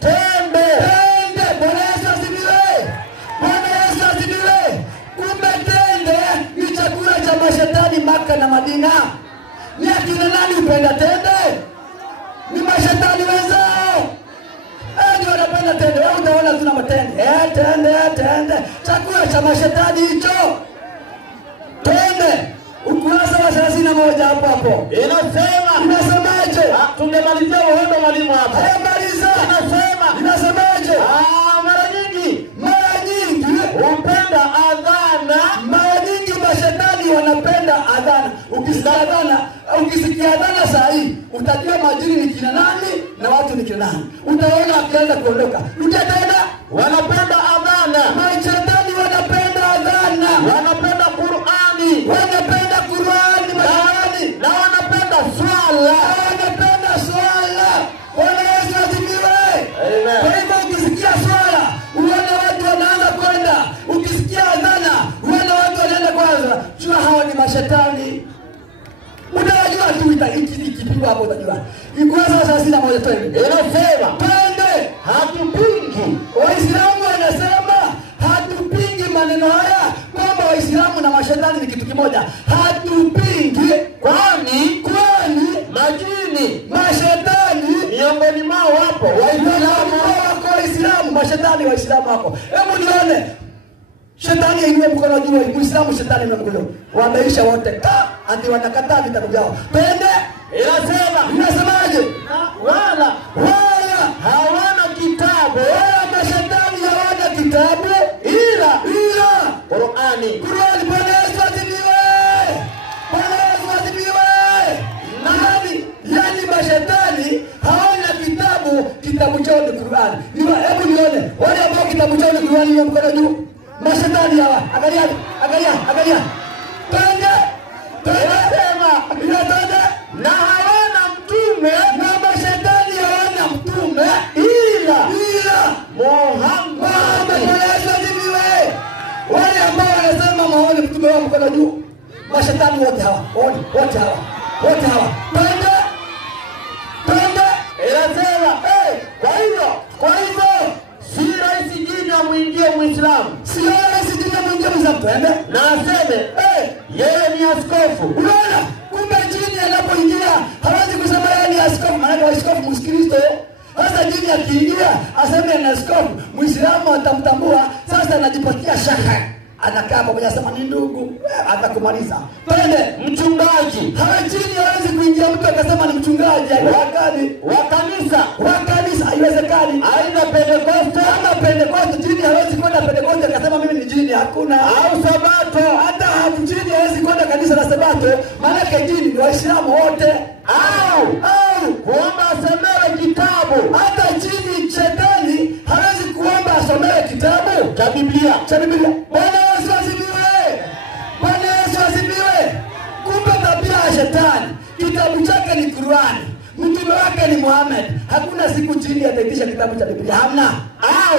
tembe. Bwana Yesu asifiwe. Kumbe tende ni chakula cha mashetani Maka na Madina. Ni akina nani upenda tende? Ni mashetani wenzao. Ndio wanapenda tende. Wewe utaona tuna matende. Tende. Chakula cha mashetani hicho. Tende. Ukurasa wa 31 hapo. Inasemaje? Tungemalizia uhondo mwalimu hapa. Maliza. Inasemaje? Mara nyingi hupenda adhana. Mara nyingi mashetani wanapenda adhana. Ukisikia adhana saa hii utajua majini ni kina nani na watu ni kina nani. Utaona akianza kuondoka. Utatenda wanapenda adhana. Mashetani wanapenda adhana. Wanapenda Qur'ani. Na wanapenda swala. Bwana Yesu asifiwe. Amen. Kwa hivyo ukisikia swala uone watu wanaanza kwenda. Ukisikia adhana uone watu wanaenda kwanza. Jua hawa ni mashetani. Unajua tu ikipigwa hapo utajua. Ukurasa 31 twende. Inasema twende. Hatupingi. Waislamu wanasema hatupingi maneno haya kwamba Waislamu na mashetani ni kitu kimoja. Hatupingi kwani majini, mashetani miongoni mwao wapo Waislamu, mashetani Waislamu wako. Hebu nione. Shetani ainue mkono juu, Muislamu shetani ainue mkono. Wameisha wote. Ati wanakataa vitabu vyao. Twende. Inasemaje? Wala hawana kitabu. Mashetani hawana kitabu ila Qur'ani. Bwana Yesu asifiwe. Nani? Yani mashetani hawana kitabu chao ni Qur'ani. Hebu nione wale ambao kitabu chao ni Qur'ani ni mkono juu. Mashetani hawa. Angalia. Twende. Inataja na hawana mtume, na mashetani hawana mtume ila Muhammad. Yesu asifiwe. Wale ambao wanasema maoni mtume wao mkono juu. Mashetani wote hawa. Wote hawa. Twende. Inasema kwa hivyo Muislamu. Sio rahisi jina mwingine mzapende. Na aseme, yeye ni askofu. Unaona? Kumbe jini anapoingia hawezi kusema yeye ni askofu, maana askofu Mkristo. Sasa jini akiingia aseme ni askofu, Muislamu atamtambua, sasa anajipatia shaka. Anakaa pamoja sema ni ndugu, atakumaliza. Twende Mchungaji. Hawa jini hawezi kuingia mtu akasema ni mchungaji Wa kanisa. Haiwezekani. Aina Pentekoste. Kama Pentekoste, jini hawezi kwenda Pentekoste akasema mimi ni jini, hakuna. Au Sabato. Hata jini hawezi kwenda kanisa la Sabato, maana jini ni Waislamu wote. Au kuomba asomewe kitabu. Hata jini shetani hawezi kuomba asomewe kitabu cha Biblia. Bwana Yesu asifiwe. Bwana Yesu asifiwe. Kumbe tabia ya shetani, kitabu chake ni Qur'ani, mtume wake ni Muhammad. Hakuna siku jini ataitisha kitabu cha Biblia, hamna. Au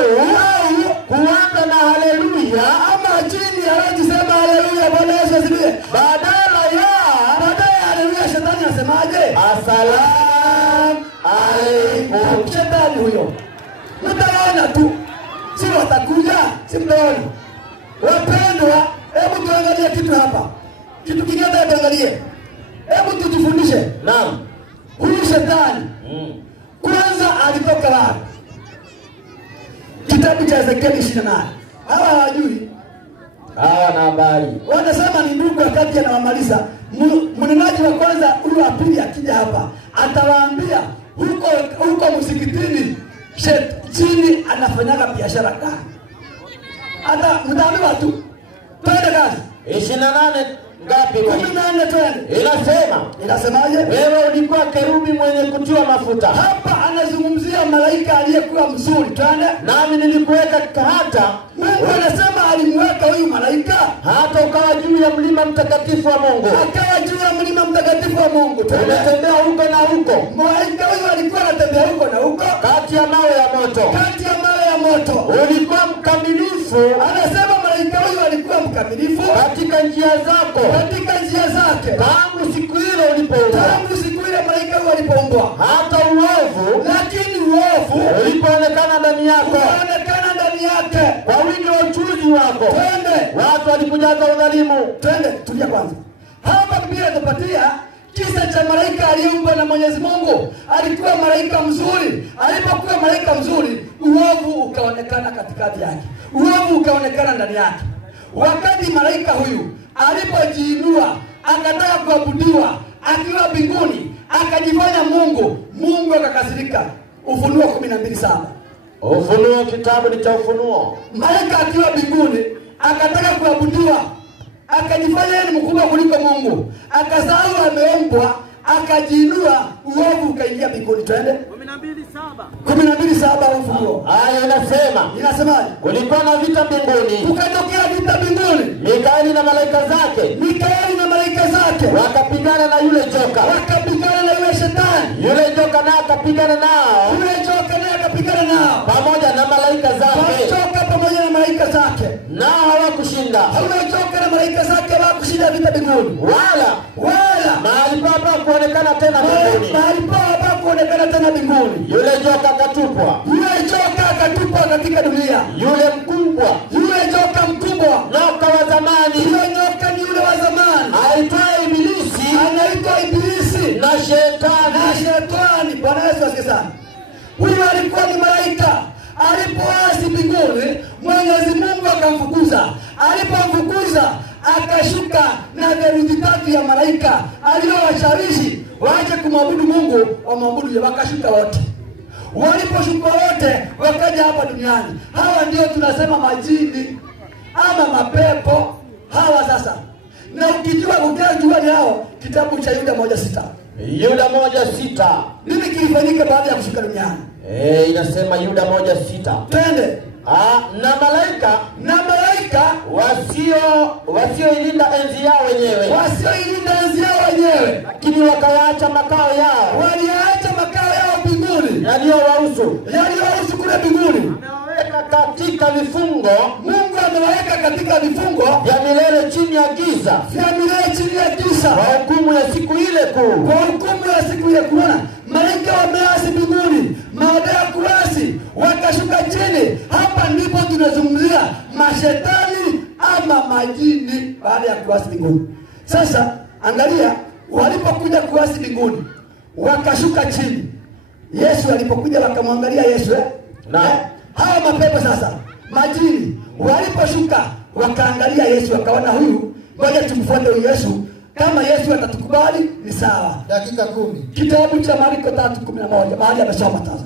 kuanza na haleluya, ama jini hawezi sema haleluya. Bwana Yesu asifiwe. Badala ya haleluya shetani asemaje? Asalamu alaykum. Shetani huyo mtaona tu, si watakuja, si mtaona. Wapendwa, hebu tuangalie kitu hapa. Kitu kingine tuangalie. Hebu tutufundishe. Naam. Huyu shetani kwanza alitoka wapi? Kitabu cha Ezekiel 28. Hawa hawajui. Hawa na habari. Wanasema ni ndugu, wakati anawamaliza. Mnenaji wa kwanza huyu wa pili akija hapa atawaambia huko msikitini jini anafanyaga biashara gani. Hata mtaambiwa tu. Twende kazi. 28 ngapi? 14 twende. Inasemaje? Wewe ulikuwa kerubi mwenye kutiwa mafuta. Hapa anazungumzia malaika aliyekuwa mzuri. Twende. Nami nilikuweka hata Mungu anasema alimweka huyu malaika hata ukawa juu ya mlima mtakatifu wa Mungu. Akawa juu ya mlima mtakatifu wa Mungu. Tunatembea huko na huko. Malaika huyu alikuwa anatembea huko na huko kati ya mawe ya moto. Ulikuwa mkamilifu. Anasema malaika huyu alikuwa mkamilifu katika njia zako. Tangu siku ile malaika huyu alipoumbwa. Hata uovu, lakini uovu ulipoonekana ndani yako. Kwa wingi wa uchuzi wako. Twende. Watu walikujaza udhalimu. Twende, tulia kwanza. Hapa Biblia inatupatia kisa cha malaika aliyeumbwa na Mwenyezi Mungu. Alikuwa malaika mzuri. Alipokuwa malaika mzuri, uovu ukaonekana katikati yake. Uovu ukaonekana ndani yake. Wakati malaika huyu alipojiinua akataka kuabudiwa akiwa mbinguni, akajifanya Mungu, Mungu akakasirika. Ufunuo 12:7. Ufunuo, kitabu ni cha Ufunuo. Malaika akiwa mbinguni akataka kuabudiwa, akajifanya yeye ni mkubwa kuliko Mungu, akasahau ameumbwa, akajiinua, uovu ukaingia mbinguni. Twende 12:7 Ufunuo. Haya inasemaje? Kulikuwa na vita mbinguni. Kukatokea vita mbinguni. Mikaeli na malaika zake wakapigana na yule joka. Na yule shetani. Yule joka naye akapigana nao. Pamoja na malaika zake. Nao hawakushinda. Yule joka na malaika zake hawakushinda vita mbinguni. Wala mahali papa kuonekana tena mbinguni. Yule joka akatupwa katika dunia. Yule joka mkubwa. Nyoka wa zamani. Yule wa zamani. Anaitwa Ibilisi na Shetani. Bwana Yesu asifiwe sana. Huyu alikuwa ni malaika. Alipoasi mbinguni, Mwenyezi Mungu akamfukuza. Alipomfukuza, akashuka na theluthi tatu ya malaika aliyowashawishi waache kumwabudu Mungu, wamwabudu. Wakashuka wote. Waliposhuka wote, wakaja hapa duniani. Hawa ndio tunasema majini ama mapepo. Hawa sasa. Na ukijua ni hao, kitabu cha Yuda 1:6. Yuda 1:6. Nini kilifanyika baada ya kushuka duniani? Inasema Yuda 1:6. Twende. Na malaika wasioilinda enzi yao wenyewe. Lakini wakayaacha makao yao. Waliacha makao yao mbinguni. Yaliyowahusu kule mbinguni. Katika vifungo. Mungu amewaweka katika vifungo vya milele chini ya giza. Kwa hukumu ya siku ile kuu. Kuona malaika wameasi mbinguni, baada ya kuasi wakashuka chini. Hapa ndipo tunazungumzia mashetani ama majini baada ya kuasi mbinguni. Sasa angalia, walipokuja kuasi mbinguni wakashuka chini. Yesu alipokuja wakamwangalia Yesu hawa mapepo sasa majini waliposhuka wakaangalia Yesu wakaona huyu, ngoja tumfuate huyu Yesu, kama Yesu atatukubali ni sawa. Dakika 10. Kitabu cha Marko 3:11 mahali amesoma sasa.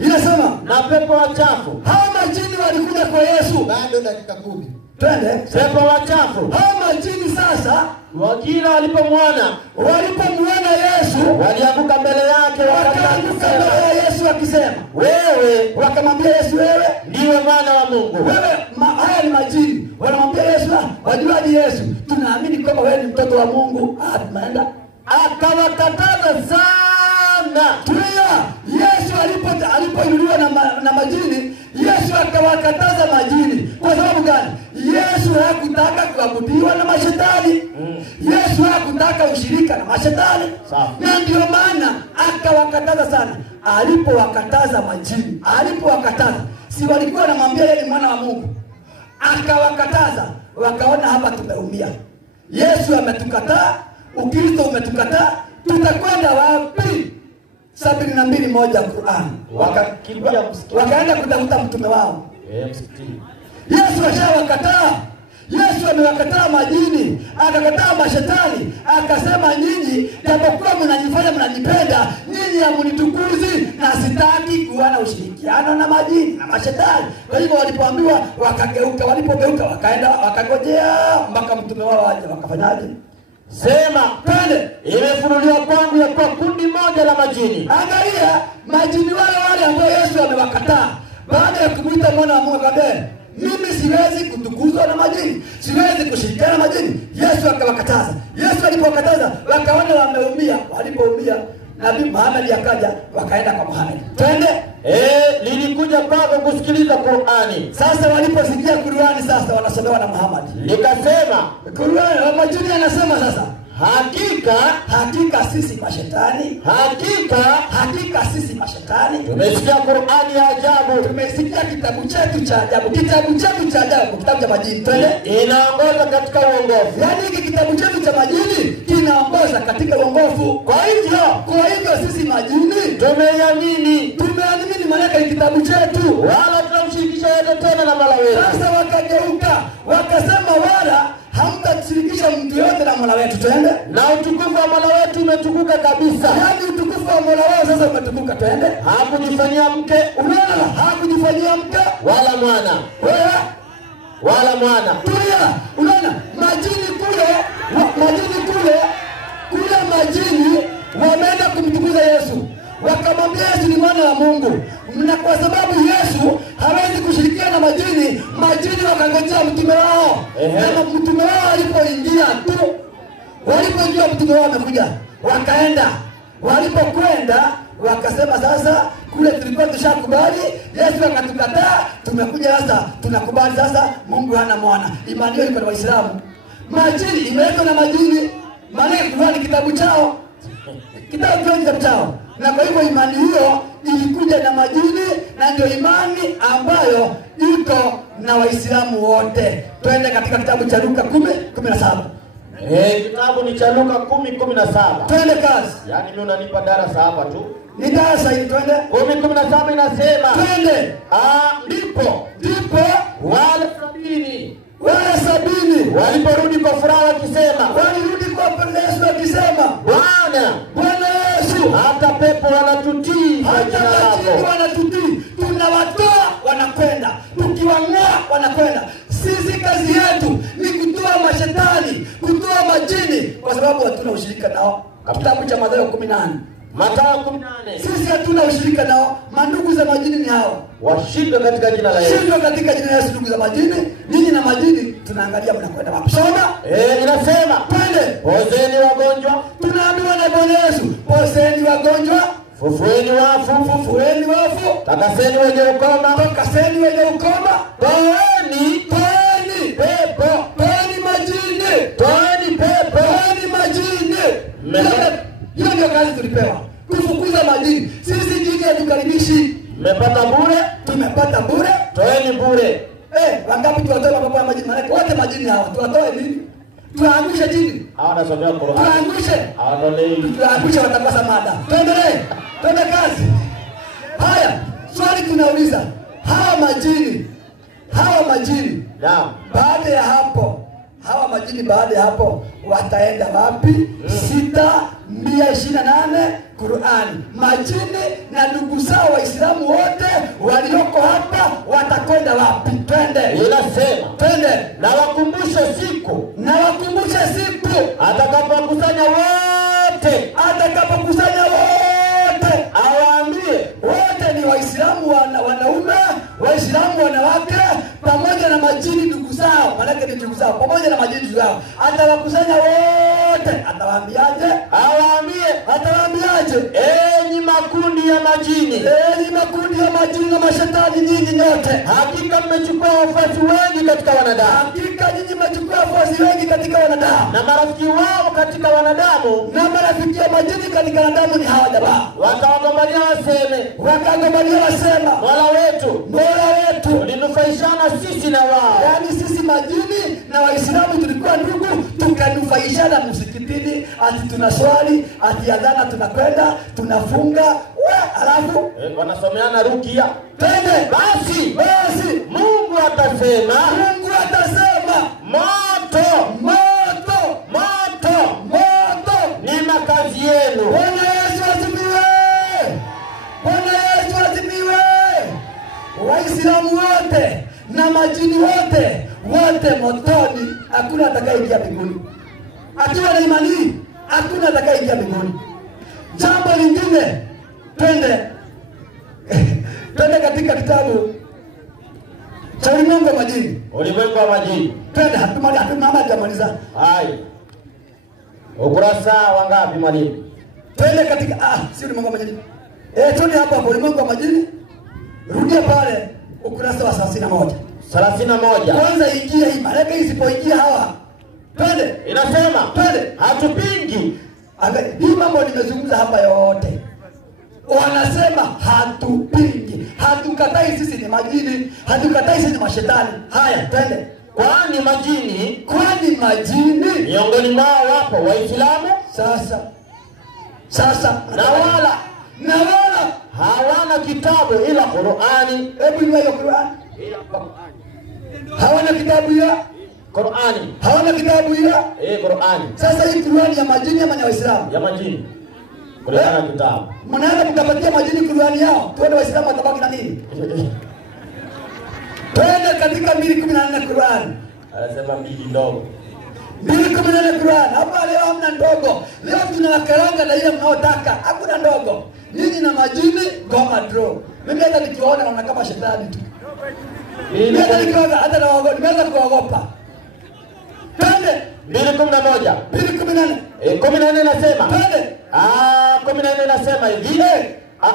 Inasema na pepo wachafu. Hawa majini walikuja kwa Yesu. Bado dakika 10. Twende. Pepo wachafu. Hawa majini sasa wakila walipomwona Yesu walianguka mbele yake wakaanguka mbele ya Yesu wakisema, wewe, wakamwambia Yesu, wewe ndiwe mwana wa Mungu. Wewe haya ni majini. Wanamwambia Yesu, wajuaje Yesu? Tunaamini kwamba wewe ni mtoto wa Mungu. Tunaenda. Akawakataza sana. Tulia. Yesu alipoinuliwa na majini, Yesu akawakataza majini. Kwa sababu gani? Yesu hakutaka kuabudiwa na mashetani. Yesu hakutaka ushirika na mashetani. Na ndio maana akawakataza sana. Alipowakataza majini, si walikuwa wanamwambia yeye ni mwana wa Mungu? Akawakataza, wakaona hapa tumeumia. Yesu ametukataa, Ukristo umetukataa, tutakwenda wapi? 72:1 Qur'an. Wakaenda kutafuta mtume wao. Yesu ashawakataa. Yesu amewakataa majini, akakataa mashetani, akasema nyinyi japokuwa mnanifanya mnanipenda, nyinyi hamunitukuzi na sitaki kuwa na ushirikiano na majini na mashetani. Kwa hivyo walipoambiwa wakageuka, walipogeuka wakaenda wakagojea mpaka mtume wao aje. Wakafanyaje? Sema, twende. Imefunuliwa kwangu ya kwa kundi moja la majini. Angalia, majini wale ambao Yesu amewakataa, baada ya kumuita mwana wa Mungu akamwambia, mimi siwezi kutukuzwa na majini, siwezi kushirikiana na majini. Yesu akawakataza. Yesu alipowakataza wakaona wameumia. Walipoumia, Nabii Muhammad akaja, wakaenda kwa Muhammad. Twende. Nilikuja kwako kusikiliza Qur'ani. Sasa waliposikia Qur'ani sasa wanasomewa na Muhammad. Nikasema, Qur'ani majini anasema sasa, hakika sisi mashetani, hakika sisi mashetani tumesikia Qur'ani ya ajabu, tumesikia kitabu chetu cha ajabu, kitabu cha majini. Twende. Inaongoza katika uongofu. Yaani hiki kitabu chetu cha majini kinaongoza katika uongofu. Kwa hivyo sisi majini tumeamini maana kitabu chetu, wala tunamshirikisha yeye tena na Mola wetu. Sasa wakageuka wakasema, wala hamtashirikisha mtu yote na Mola wetu. Twende. Na utukufu wa Mola wetu umetukuka kabisa. Yaani utukufu wa Mola wao sasa umetukuka. Twende. Hakujifanyia mke, hakujifanyia mke wala mwana. Tulia. Unaona majini kule wameenda kumtukuza Yesu. Wakamwambia Yesu ni mwana wa Mungu. Na kwa sababu Yesu hawezi kushirikiana na majini wakangojea mtume wao. Na mtume wao alipoingia tu, walipojua mtume wao amekuja, wakaenda. Walipokwenda wakasema, sasa kule tulikuwa tushakubali, Yesu akatukataa, tumekuja sasa tunakubali sasa Mungu hana mwana. Imani hiyo iko na Waislamu. Majini imeletwa na majini, maana Qur'ani kitabu chao. Na kwa hivyo imani hiyo ilikuja na majini, na ndio imani ambayo iko na Waislamu wote. Twende katika kitabu cha Luka 10:17. Kitabu ni cha Luka 10:17. Twende kazi. Yaani mimi unanipa darasa hapa tu. Ni darasa hili. Twende. 10:17 inasema, twende. Ndipo wale 70 waliporudi kwa furaha wakisema, Bwana Yesu, hata pepo wanatutii kwa jina lako. Tunawatoa wanakwenda, tukiwang'oa wanakwenda. Sisi kazi yetu ni kutoa mashetani, kutoa majini, kwa sababu hatuna ushirika nao. Kitabu cha Mathayo 18. Sisi hatuna ushirika nao. Mandugu za majini ni hao. Washindwe katika jina la Yesu. Shindwe katika jina la Yesu ndugu za majini. Ninyi na majini tunaangalia mnakwenda wapi. Soma. Inasema, twende. Pozeni wagonjwa. Tunaambiwa na Bwana Yesu, pozeni wagonjwa. Fufueni wafu. Takaseni wenye ukoma. Toeni pepo. Toeni majini. Hiyo ndio kazi tulipewa, kufukuza majini. Sisi jini hatukaribishi. Mmepata bure, tumepata bure. Toeni bure. wangapi tuwatoe mapambo ya majini? Maana wote majini hawa tuwatoe nini? Tuangushe chini. Hawa wanasomea Qur'an. Tuangushe. Hawatolei. Tuangushe watakosa mada. Tuendelee. Twende kazi. Haya, swali tunauliza. Hawa majini. Naam. Baada ya hapo, hawa majini baada ya hapo wataenda wapi? 628 Qur'ani. Majini na ndugu zao Waislamu wote walioko hapa watakwenda wapi? Twende. Inasema, Twende. na wakumbushe siku atakapokusanya wote, awaambie wote ni Waislamu wanaume, Waislamu wanawake, pamoja na majini ndugu zao, maana ni ndugu zao, pamoja na majini ndugu zao. Atawakusanya wote, atawaambiaje? Atawaambiaje? enyi makundi ya majini, na mashetani nyinyi nyote, hakika mmechukua wafuasi wengi katika wanadamu, na marafiki wao katika wanadamu, na marafiki ya majini katika wanadamu ni hawa jamaa. wakawagombania wasema, Mola wetu ulinufaishana sisi na wao. Yaani sisi majini na Waislamu tulikuwa ndugu, tukanufaishana msikitini, ati tunaswali, ati adhana tunakwenda, tunafunga, alafu wanasomeana rukia. twende Basi Mungu atasema moto ni makazi yenu. Bwana Yesu asifiwe. Waislamu wote na majini wote motoni, hakuna atakayeingia mbinguni. Akiwa na imani hii, hakuna atakayeingia mbinguni. Jambo lingine, twende katika kitabu cha Ulimwengu wa Majini. Twende, hatumaliza. Hai. Ukurasa wangapi mwalimu? Twende katika si Ulimwengu wa Majini. Twende hapo Ulimwengu wa Majini. Rudia pale ukurasa wa 31. Kwanza ingia hii, maana isipoingia hawa. Twende. Inasema, twende. Hatupingi. Hii mambo nimezungumza hapa yote. Wanasema hatupingi. Hatukatai sisi ni majini, hatukatai sisi ni mashetani. Haya, twende. Kwani majini miongoni mwao wapo Waislamu. Sasa na wala hawana kitabu ila Qur'ani. Hebu ni hiyo Qur'ani. Hawana kitabu ya Qur'ani. Qur'ani. Sasa hii Qur'ani ya majini ama ya Waislamu? Ya majini. Kulingana na kitabu. Mnaanza kukapatia majini Qur'ani yao. Twende Waislamu watabaki na nini? Twende katika 2:14 Qur'ani. Anasema 2 ndogo. 2:14 Qur'ani. Hapa leo hamna ndogo. Leo tunakaranga na ile mnaotaka. Hakuna ndogo. Nyinyi na majini goma draw. Mimi hata nikiona naona kama shetani tu. Mimi hata nikiona hata na waogopa, nimeanza kuogopa. Twende 2:11. 2:14. 14 nasema. Twende. 14 nasema hivi.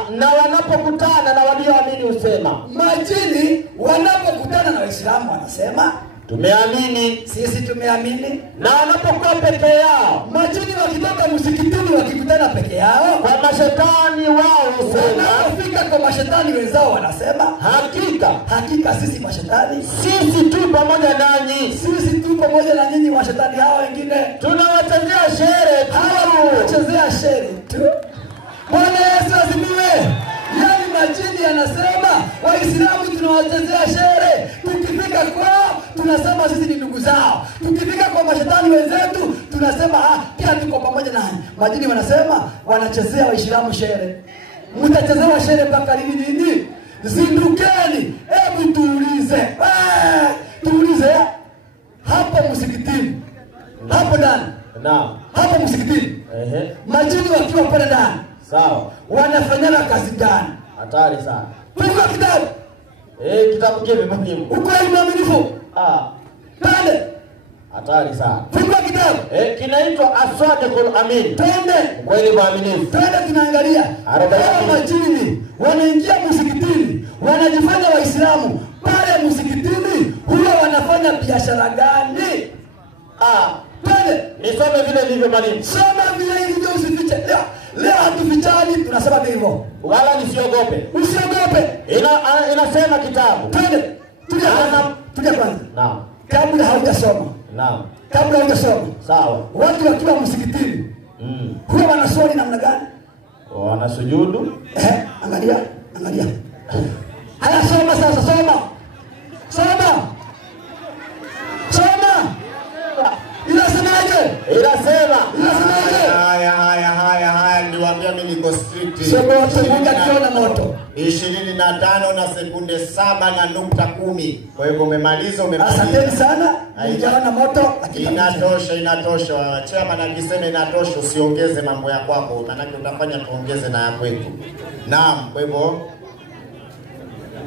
Na wanapokutana na walioamini usema. Majini wanapokutana na Waislamu wanasema tumeamini. Sisi tumeamini. Na wanapokuwa peke yao, majini wakitoka msikitini wakikutana peke yao, kwa mashetani wao usema. Wanapofika kwa mashetani wenzao wanasema hakika sisi mashetani, sisi tu pamoja na nyinyi mashetani hao wengine tunawachezea shere tu. Tunawachezea shere tu. Bwana Yesu asifiwe. Yaani majini yanasema Waislamu tunawachezea shere. Tukifika kwao tunasema sisi ni ndugu zao. Tukifika kwa mashetani wenzetu tunasema pia tuko pamoja naye. Majini wanasema wanachezea Waislamu shere. Mtachezewa shere mpaka lini? Zindukeni. Hebu tuulize. Tuulize hapo msikitini. Hapo ndani. Naam. Hapo msikitini. Majini wakiwa pale ndani. Sawa. Wanafanyana kazi gani? Hatari sana. Fungua kitabu. Kitabu kipi mwalimu? Ukweli mwaminifu. Twende. Hatari sana. Fungua kitabu. Kinaitwa As-Sadiqul Amin. Twende. Ukweli mwaminifu. Twende tunaangalia. Hawa majini wanaingia msikitini, wanajifanya Waislamu. Pale msikitini huwa wanafanya biashara gani? Twende. Nisome vile ndivyo mwalimu. Soma vile ndivyo, usifiche. Leo hatufichani, tunasema hivyo. Wala nisiogope. Usiogope. Inasema kitabu. Twende. tulia kwanza. Naam. Kabla haujasoma. Naam. Kabla haujasoma. Sawa. Watu wakiwa msikitini. Huwa wanaswali namna gani? Wanasujudu. Angalia. Haya, soma sasa, soma. Inasemaje? Haya, niliwaambia mimi niko strict. Sema wote moja kiona moto. 25 na sekunde 7.10. Kwa hivyo umemaliza. Asanteni sana. Nijaona moto. Inatosha. Chama na kiseme inatosha, usiongeze mambo ya kwako, maana utafanya tuongeze na ya kwetu. Naam, kwa hivyo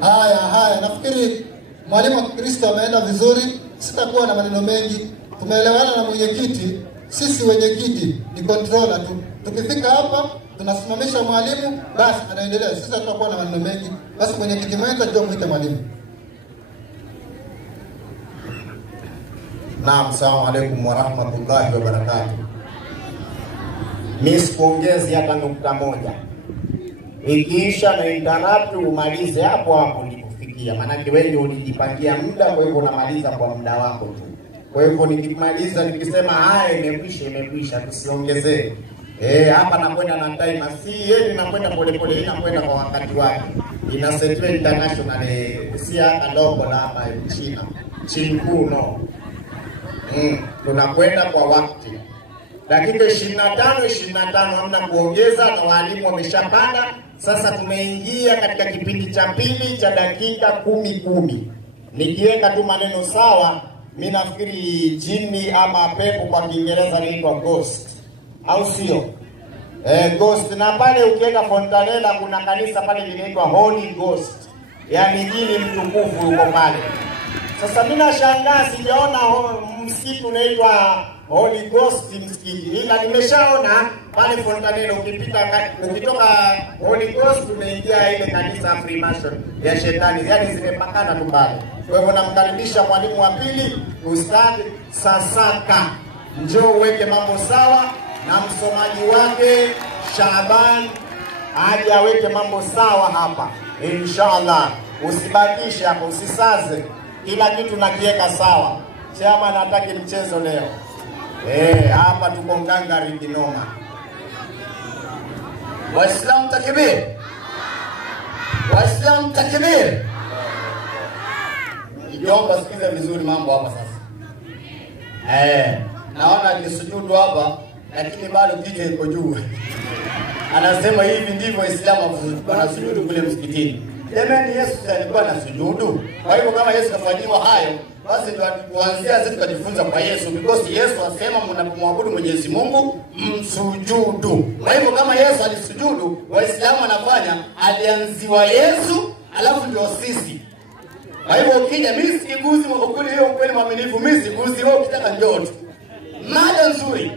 Haya, nafikiri mwalimu wa Kristo ameenda vizuri, sitakuwa na maneno mengi. Tumeelewana na mwenyekiti, sisi wenyekiti ni controller tu. Tukifika hapa tunasimamisha mwalimu, basi anaendelea. Sisi tutakuwa na maneno mengi. Basi mwenyekiti mwenza ndio muite mwalimu. Naam, assalamu alaykum wa rahmatullahi wa barakatuh. Mimi sikuongezi hata nukta moja. Ikiisha na interrupt umalize hapo nilipofikia. Maana wewe ulijipangia muda, kwa hivyo unamaliza kwa muda wako tu. Kwa hivyo nikimaliza nikisema haya imekwisha, tusiongezee. Hapa nakwenda na time, si yeye nakwenda pole, inakwenda kwa wakati wake. Ina settle international, si hata local hapa China. Chinkuno. Tunakwenda kwa wakati. Dakika 25 hamna kuongeza, na walimu wameshapanda. Sasa tumeingia katika kipindi cha pili cha dakika 10. Nikiweka tu maneno sawa, mimi nafikiri jini ama pepo kwa Kiingereza inaitwa ghost. Au sio? Ghost, na pale ukienda Fontanella kuna kanisa pale linaitwa Holy Ghost. Yaani jini mtukufu yuko pale. Sasa mimi nashangaa sijaona msikiti unaitwa Holy Ghost msikiti. Ila nimeshaona pale Fontanella ukitoka Holy Ghost unaingia ile kanisa Freemason ya shetani. Yaani zimepakana tu pale. Kwa hivyo namkaribisha mwalimu wa pili, Ustadh Sasaka. Njoo uweke mambo sawa, na msomaji wake Shaban aje aweke mambo sawa hapa. Inshallah. Usibakishe hapo, usisaze. Kila kitu nakiweka sawa. Chama nataki mchezo leo. Hapa tuko ngangari kinoma. Waislamu takbir. Niomba sikiza vizuri mambo hapa sasa. Naona nikisujudu hapa, lakini bado kichwa iko juu. Anasema hivi ndivyo Waislamu wanasujudu kule msikitini. Jamani, Yesu alikuwa na sujudu. Kwa hivyo kama Yesu kafanyiwa hayo, basi tuanzia sisi tujifunza kwa Yesu, because Yesu asema mnapomwabudu Mwenyezi Mungu msujudu. Kwa hivyo kama Yesu alisujudu, Waislamu wanafanya alianziwa Yesu, alafu ndio sisi. Kwa hivyo ukija mimi siguzi mkuli hiyo kweli mwaminifu, mimi siguzi wewe ukitaka njoo tu. Mada nzuri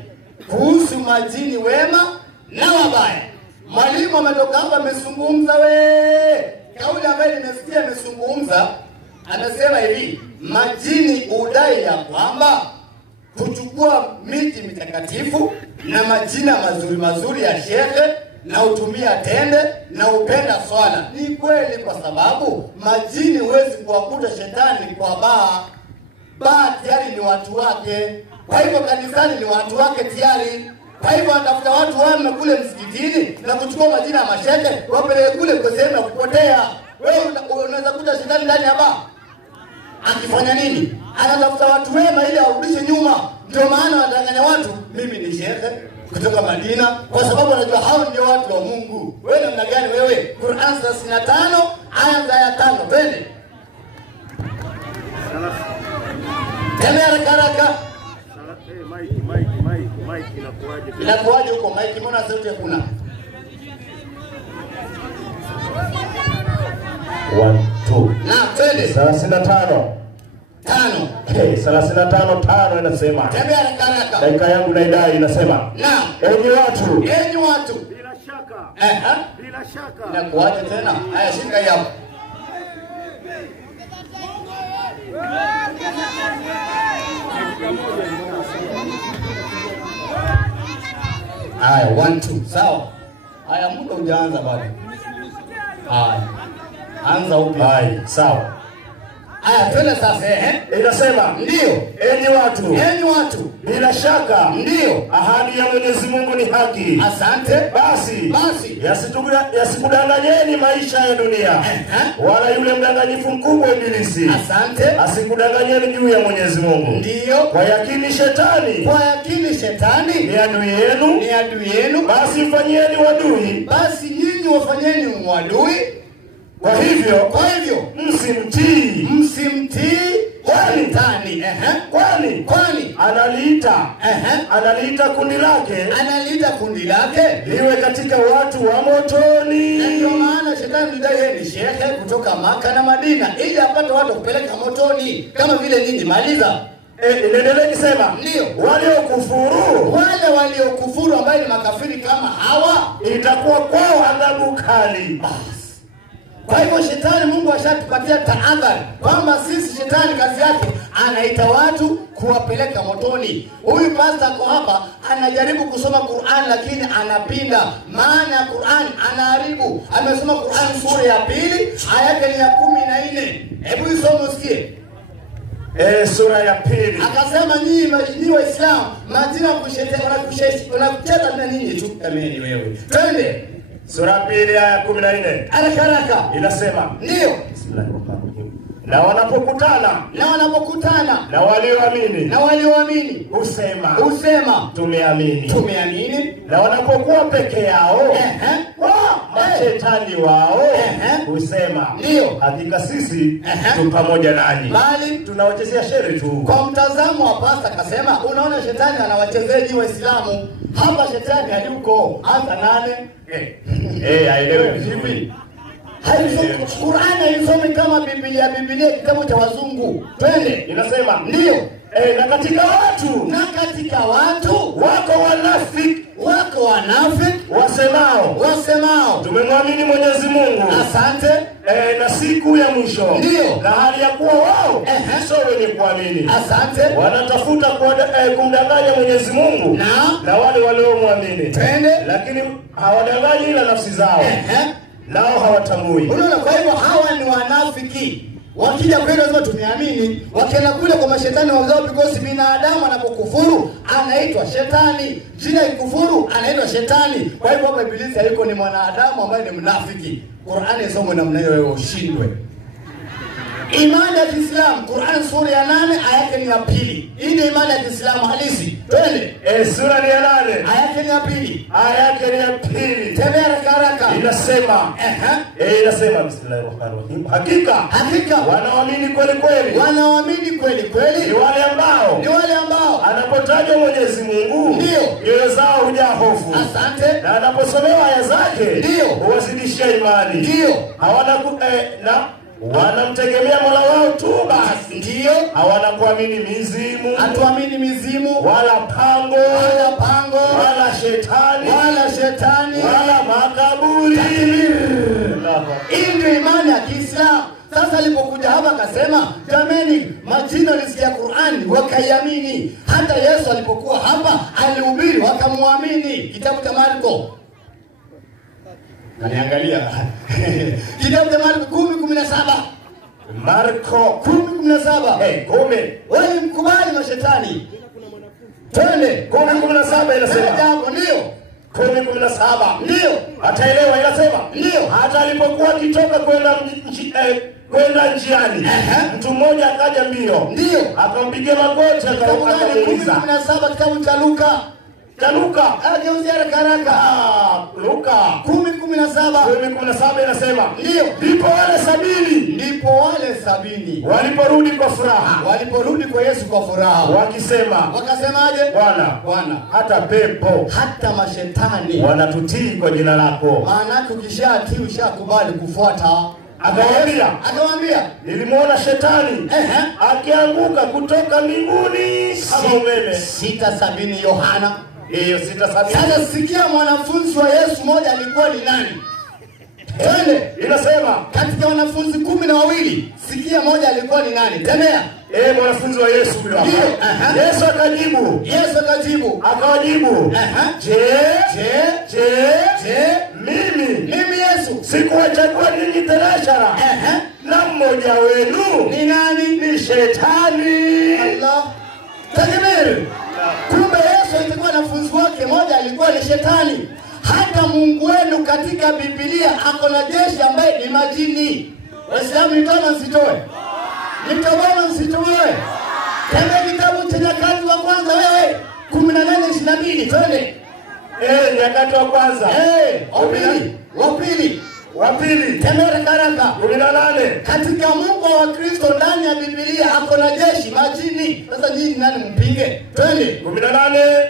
kuhusu majini wema na wabaya. Mwalimu ametoka hapa amezungumza kauli ambayo nimesikia amezungumza, anasema hivi, majini udai ya kwamba kuchukua miti mitakatifu na majina mazuri ya shehe na utumia tende na upenda swala. Ni kweli, kwa sababu majini huwezi kuwakuta shetani kwa baa tayari ni watu wake. Kwa hivyo kanisani ni watu wake tayari. Kwa hivyo anatafuta watu wame kule msikitini na kuchukua majina ya mashehe wapeleke kule kwa sehemu ya kupotea. Wewe unaweza kuta shetani ndani ya baa akifanya nini? Anatafuta watu wema ili arudishe nyuma. Ndio maana wanadanganya watu, mimi ni shehe kutoka Madina, kwa sababu anajua hao ndio watu wa Mungu. Wewe namna gani wewe? Qur'an 35 aya 5. Twende. Tembea haraka. Mike inakuaje huko Mike? Mbona sauti hakuna? 1 2. Na twende. 35. 35 inasema. Tembea haraka. Dakika yangu na idai inasema. Naam. Enyi watu. Bila shaka. Bila shaka. Inakuaje tena? Haya, shika hapo. Haya, 1 2. Sawa. Haya, muda hujaanza bado. Haya. Anza upya. Haya, sawa. Aya twende sasa Inasema ndio, enyi watu bila shaka ndio ahadi ya Mwenyezi Mungu ni haki. Asante. Basi yasikudanganyeni maisha ya dunia, wala yule mdanganyifu mkubwa Ibilisi Asante. asikudanganyeni juu ya Mwenyezi Mungu. Ndio. Kwa yakini shetani ni adui yenu, basi fanyeni wadui, basi nyinyi wafanyeni wadui. Kwa hivyo msimtii shetani. Kwani analiita kundi lake liwe katika watu wa motoni. Ndio maana shetani ndiye ni shehe kutoka Maka na Madina ili apate watu kupeleka motoni kama vile nini. Maliza. Inaendelea kusema ndio wale waliokufuru ambao ni makafiri kama hawa itakuwa kwao adhabu kali. Kwa hivyo shetani, Mungu ashatupatia tahadhari kwamba sisi shetani kazi yake anaita watu kuwapeleka motoni. Huyu pastor kwa hapa anajaribu kusoma Qur'an lakini anapinda maana ya Qur'an, anaharibu. Amesoma Qur'an sura ya 2 aya yake ni ya 14. Hebu isome usikie. Sura ya 2 akasema nyinyi Waislamu majina kucheza na nini tu kameni wewe. Twende sura ya 2 aya 14. Haraka inasema ndio na wanapokutana na walioamini husema tumeamini. Na wanapokuwa peke yao mashetani wao husema ndio hakika sisi tu pamoja nanyi. Bali tunawachezea shere tu. Kwa mtazamo wa pastor akasema unaona shetani anawachezea Waislamu. Hapa shetani hayuko. Anza 8. Aelewe vipi? Qur'an haisomi kama Biblia kitabu cha wazungu. Twende. Inasema ndio na katika watu wako wanafiki wasemao tumemwamini Mwenyezi Mungu. Asante. Na siku ya mwisho ndio na hali ya kuwa wao sio wenye kuamini. Asante. Wanatafuta kumdanganya Mwenyezi Mungu na wale waliomwamini. Twende. Lakini hawadanganyi ila nafsi zao. Nao hawatambui. Unaona, kwa hivyo hawa ni wanafiki. Wakija kwenda lazima tumeamini, wakienda kule kwa mashetani wao because binadamu anapokufuru anaitwa shetani. Jina ikufuru anaitwa shetani. Kwa hivyo hapa Ibilisi hayuko, ni mwanadamu ambaye ni mnafiki. Qur'ani isomwe namna hiyo wewe ushindwe. Imani ya Kiislamu, Qur'an sura ya 8 aya yake ni ya 2. Hii ni imani ya Kiislamu halisi. Twende. Sura ni ya 8 aya yake ni ya 2. Aya yake ni ya 2. Tembea haraka. Inasema inasema bismillahirrahmanirrahim. Hakika wanaamini kweli kweli. Ni wale ambao anapotajwa Mwenyezi Mungu ndio nyoyo zao hujaa hofu. Asante. Na anaposomewa aya zake ndio huwazidishia imani. Ndio hawana wanamtegemea Mola wao tu basi. Ndio hawana kuamini mizimu, hatuamini mizimu wala pango wala shetani wala makaburi. Hii ndio imani ya Kiislamu. Sasa alipokuja hapa akasema jameni, majina walisikia Qur'ani wakaiamini. Hata Yesu alipokuwa hapa alihubiri wakamwamini. Kitabu cha Marko. Niangalia. Kitabu cha Marko 10:17. Marko 10:17. 10. Walimkubali mashetani. Twende 10:17 inasema. Hapo ndio 10:17 ndio ataelewa. Inasema ndio hata alipokuwa akitoka kwenda njiani mtu mmoja akaja mbio, ndio akampigia magoti akamuuliza. 10:17 kitabu cha Luka. Ageuzi haraka. Luka 10:17 inasema ndio ndipo wale 70 waliporudi kwa Yesu kwa furaha wakasemaje? Bwana hata pepo hata mashetani wanatutii kwa jina lako. Maana ukishatii ushakubali kufuata. Akamwambia nilimuona shetani akianguka kutoka mbinguni kama umeme. 6:70 Yohana. Hiyo 6:70. Sasa sikia, mwanafunzi wa Yesu mmoja alikuwa ni nani? Twende. Inasema katika wanafunzi 12 sikia moja alikuwa ni nani? Tembea. Mwanafunzi wa Yesu bila. Yesu akajibu. Akawajibu. Je, mimi Yesu sikuwachagua ninyi 12 na mmoja wenu ni nani? ni shetani. Allah. Takbir. Kumbe Yesu alikuwa na wanafunzi wake, moja alikuwa ni shetani. Hata Mungu wenu katika Biblia ako na jeshi ambaye ni majini. Waislamu nitoa msitoe. Nitoa msitoe. Kama kitabu cha Nyakati wa kwanza wewe 18:22 twende. Nyakati wa kwanza. Wa pili. Tembea karaka 18. Katika Mungu wa Kristo ndani ya Biblia ako na jeshi majini. Sasa nyinyi nani mpinge? Twende 18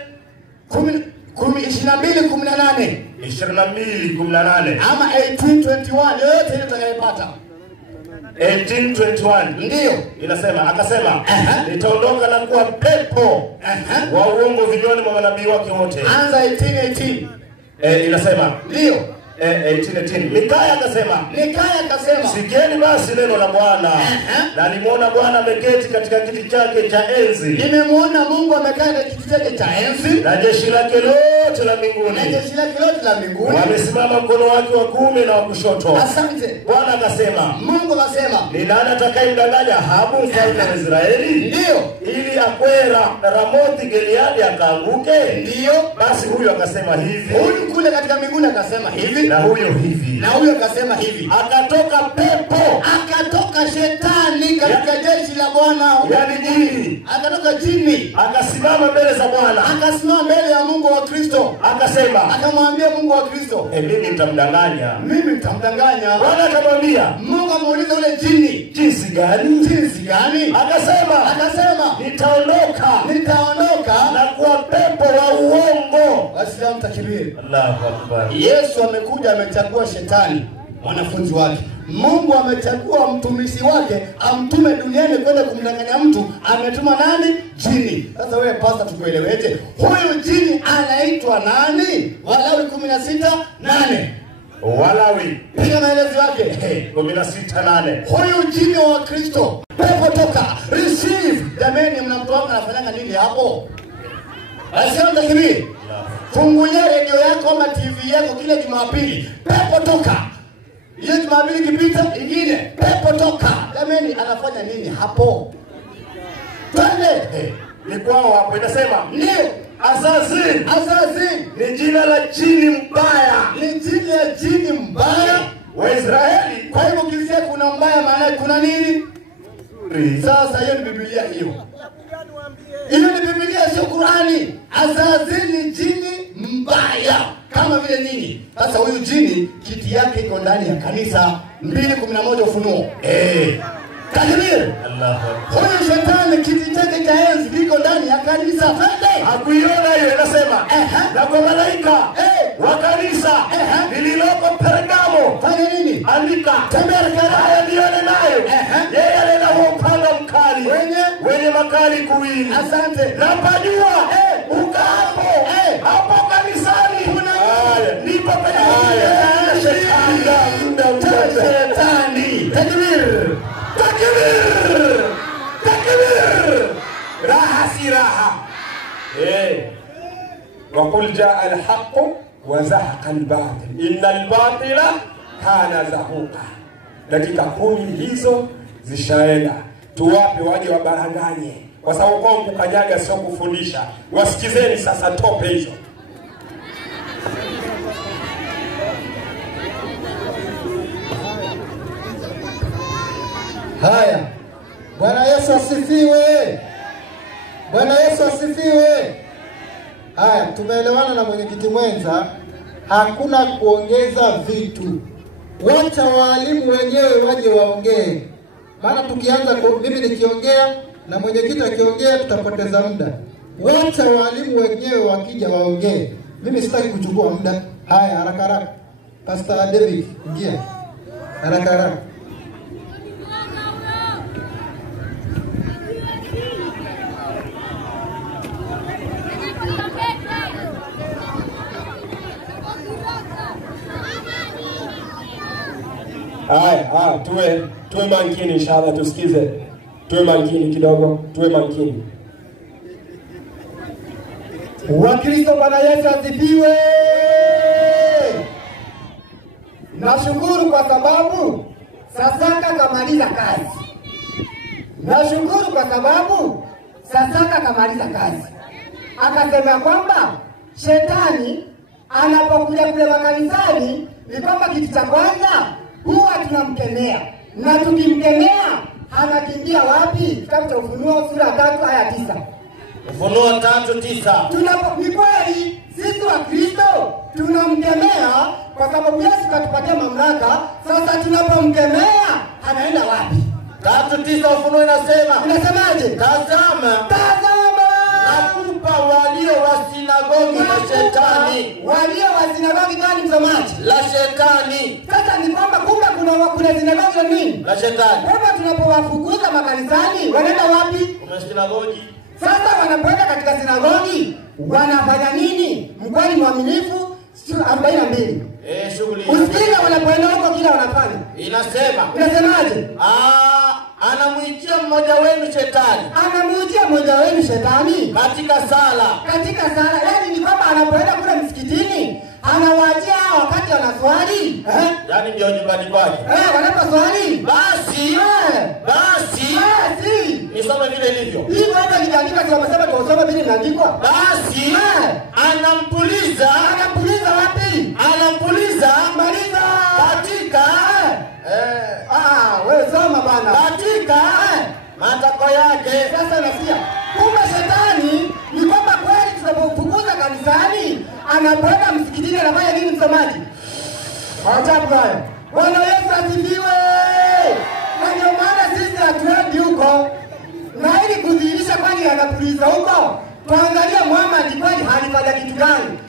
22:18 22:18 ama 18:21 yote ile utakayopata. 18:21 ndio inasema, akasema nitaondoka na kuwa pepo wa uongo vinywani mwa manabii wake wote. Anza 18:18. Inasema ndio 18:18. Mikaya akasema sikieni basi neno la Bwana. Na nimeona Bwana ameketi katika kiti chake cha enzi. Nimemuona Mungu amekaa katika kiti chake cha enzi. Na jeshi lake lote la mbinguni. Wamesimama mkono wake wa kuume na wa kushoto. Asante. Bwana akasema, Mungu akasema, ni nani atakayemdanganya Ahabu mfalme wa Israeli? Ndio. Ili akwera Ramothi Gileadi akaanguke? Ndio. Basi huyu akasema hivi. Huyu kule katika mbinguni akasema hivi. Na huyo hivi. Na huyo akasema hivi. Akatoka pepo. Akatoka shetani katika jeshi la Bwana. Yaani jini. Akatoka jini. Akasimama mbele za Bwana. Akasimama mbele ya Mungu wa Kristo. Akasema. Akamwambia Mungu wa Kristo, mimi nitamdanganya. Bwana akamwambia. Mungu amuuliza ule jini, jinsi gani? Akasema. Nitaondoka na kuwa pepo wa uongo. Waislamu takbir. Allahu Akbar. Yesu amekuja amechagua shetani mwanafunzi wake. Mungu amechagua mtumishi wake amtume duniani kwenda kumdanganya mtu. Ametuma nani? Jini. Sasa wewe pastor tukueleweje? Huyu jini anaitwa nani? Walawi 16:8. Walawi. Piga maelezo yake. 16:8. Huyu jini wa Kristo. Pepo toka. Receive. Jameni mnamtoa anafanya nini hapo? Asante kibi. Fungulia redio yako ama TV yako kila Jumapili. Pepo toka. Hiyo Jumapili kipita ingine. Pepo toka. Jameni anafanya nini hapo? Twende. Ni kwao hapo inasema. Ndio. Assassin. Ni jina la jini mbaya. Ni jina la jini mbaya wa Israeli. Kwa hivyo kisia kuna mbaya maana kuna nini? Sasa hiyo ni Biblia hiyo. Hiyo ni Biblia sio Qurani. Assassin ni jini mbaya. Kama vile nini? Sasa huyu jini kiti yake iko ndani ya kanisa 2:11 Ufunuo. Takbir. Allahu Akbar. Huyu shetani kiti chake cha enzi kiko ndani ya kanisa. Twende. Hakuiona hiyo inasema. Na kwa malaika wa kanisa lililoko Pergamo. Fanya nini? Andika. Tembea haya nione nayo. Yeye alena huo upanga mkali. Wenye makali kuwili. Asante. Na pajua. Ukapo. Hapo kanisani. Nipo penye. Shetani. Takbir. Raha si raha. وقل جاء الحق وزهق الباطل إن الباطل كان زهوقا. Dakika 10 hizo zishaenda. Tuwape waje wabaranganye. Kwa sababu kwa kukanyaga sio kufundisha. Wasikizeni sasa tope hizo. Haya. Bwana Yesu asifiwe. Bwana Yesu asifiwe. Haya, tumeelewana na mwenyekiti mwenza, hakuna kuongeza vitu. Wacha walimu wenyewe waje waongee. Maana tukianza mimi nikiongea na mwenyekiti akiongea tutapoteza muda. Wacha walimu wenyewe wakija waongee. Mimi sitaki kuchukua muda. Haya, haraka. Pastor David, ingia. Haraka. Haya, tuwe makini inshallah, tusikize. Tuwe makini kidogo, tuwe makini. Wakristo, Bwana Yesu asifiwe. Nashukuru kwa sababu Sasaka kamaliza kazi. Nashukuru kwa sababu Sasaka kamaliza kazi. Akasema kwamba shetani anapokuja kule makanisani ni kwamba kitu cha kwanza huwa tunamkemea. Na tukimkemea anakimbia wapi? Kitabu cha Ufunuo sura 3 aya 9. Ufunuo 3:9. Ni kweli sisi wa Kristo tunamkemea kwa sababu Yesu katupatia mamlaka. Sasa tunapomkemea anaenda wapi? 3:9 Ufunuo inasema. Inasemaje? Tazama nakupa walio wa sinagogi la shetani. Walio wa sinagogi gani msomaji? La shetani. Sasa ni kwamba kumbe kuna sinagogi la nini? La shetani. Kumbe tunapowafukuza makanisani wanaenda wapi? Kuna sinagogi. Sasa wanapoenda katika sinagogi wanafanya nini? Mkweli mwaminifu 42. Shughuli. Usikiza wanapoenda huko kila wanafanya. Inasemaje? Anamwijia mmoja wenu shetani. Anamwijia mmoja wenu shetani katika sala. Yaani ni kwamba anapoenda kule msikitini anawaachia wakati wanaswali. Yaani ndio nyumbani kwake. Wanaposwali. Basi. Nisome vile ilivyo. Hivyo hata nikiandika si wamesema tusome vile inaandikwa. Basi. Anampuliza wapi? Anampuliza maliza katika wewe soma bana. Katika matako yake. Sasa nasikia kumbe shetani ni kwamba kweli tunapofukuza kanisani anapoenda msikitini anafanya nini msomaji? Ajabu haya. Bwana Yesu asifiwe. Na ndio maana sisi hatuendi huko. Na ili kudhihirisha kwani anapuliza huko, tuangalie Muhammad kwani alifanya kitu gani?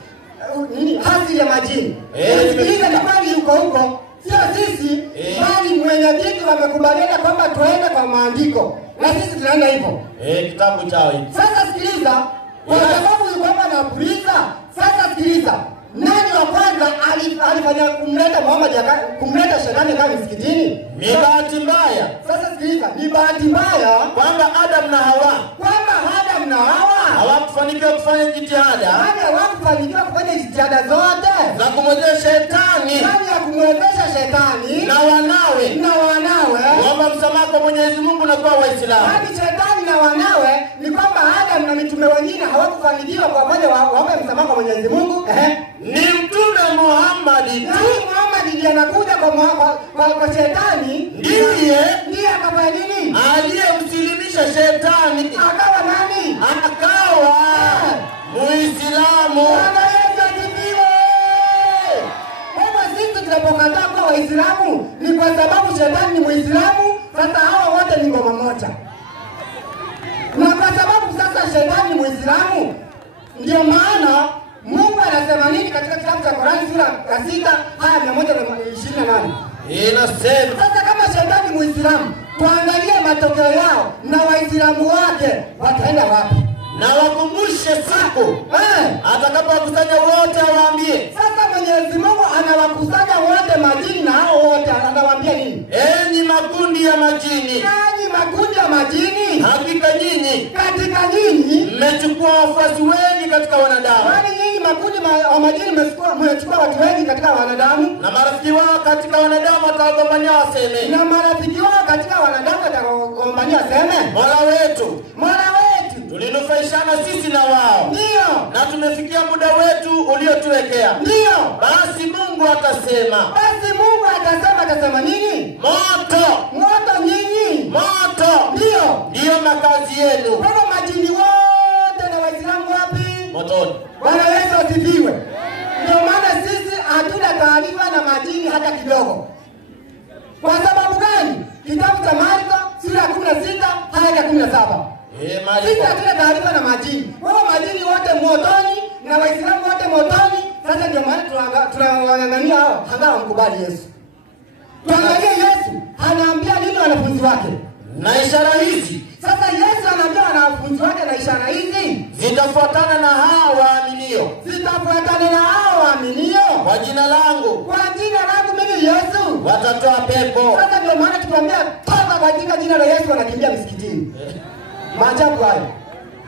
Hasili ya majini. Sikiliza ni kwani huko. Sio sisi, bali mwenye vitu wamekubaliana kwamba tuende kwa maandiko. Na sisi tunaenda hivyo. Kitabu chao hiki. Sasa sikiliza, kwa sababu yuko hapa na kuuliza, sasa sikiliza. Nani wa kwanza alifanya kumleta shetani kama msikitini? Ni bahati mbaya. Sasa sikiliza, ni bahati mbaya kwamba Adam na Hawa hawakufanikiwa kufanya jitihada. Hawakufanikiwa kufanya jitihada zote za kumwezesha shetani. Ya kumwezesha shetani na wanawe kuomba msamaha kwa Mwenyezi Mungu na kwa Waislamu. Hadi shetani na wanawe ni kwamba Adam na mitume wengine hawakufanikiwa kwa wale waombe msamaha kwa Mwenyezi Mungu. Ni mtume Muhammad ndiye anakuja kwa shetani, ndiye akafanya nini? Aliyemsilimisha shetani. Akawa nani? Akawa Muislamu. Bwana Yesu asifiwe. Kama sisi tunapokataa kwa Waislamu ni kwa sababu shetani ni Muislamu. Sasa hawa wote ni ngoma moja. Na kwa sababu sasa shetani ni Muislamu, ndio maana Mungu anasema nini katika kitabu cha Qur'ani sura ya 6 aya 128? Inasema sasa kama shetani Muislamu, tuangalie matokeo yao na Waislamu wake wataenda wapi? Na wakumbushe siku atakapowakusanya wote awaambie. Sasa Mwenyezi Mungu anawakusanya wote majini na hao wote anawaambia nini? Enyi makundi ya majini. Hakika nyinyi katika nyinyi mmechukua wafuasi wengi katika wanadamu. Kwani nyinyi makundi wa majini mmechukua watu wengi katika wanadamu? Na marafiki wao katika wanadamu watawagombania waseme. Na marafiki wao katika wanadamu watawagombania waseme. Mola wetu tulinufaishana sisi na wao. Ndio. Na tumefikia muda wetu uliotuwekea. Ndio. Basi Mungu atasema. Atasema nini? Moto nyinyi. Ndio makazi yenu. Kwa majini wote na Waislamu wapi? Motoni. Bwana Yesu asifiwe. Ndio maana sisi hatuna taarifa na majini hata kidogo. Kwa sababu gani? Kitabu cha Marko sura ya 16 aya ya 17. Sisi hatuna taarifa na majini. Wao majini wote motoni na Waislamu wote motoni. Sasa ndio maana tunawangangania hao hanga wamkubali Yesu. Tuangalie Yesu anaambia nini wanafunzi wake? Na ishara hizi. Sasa Yesu anaambia wanafunzi wake na ishara hizi zitafuatana na hao waaminio. Kwa jina langu mimi Yesu watatoa pepo. Sasa ndio maana tunaambia toka katika jina la Yesu wanakimbia msikitini. Maajabu hayo.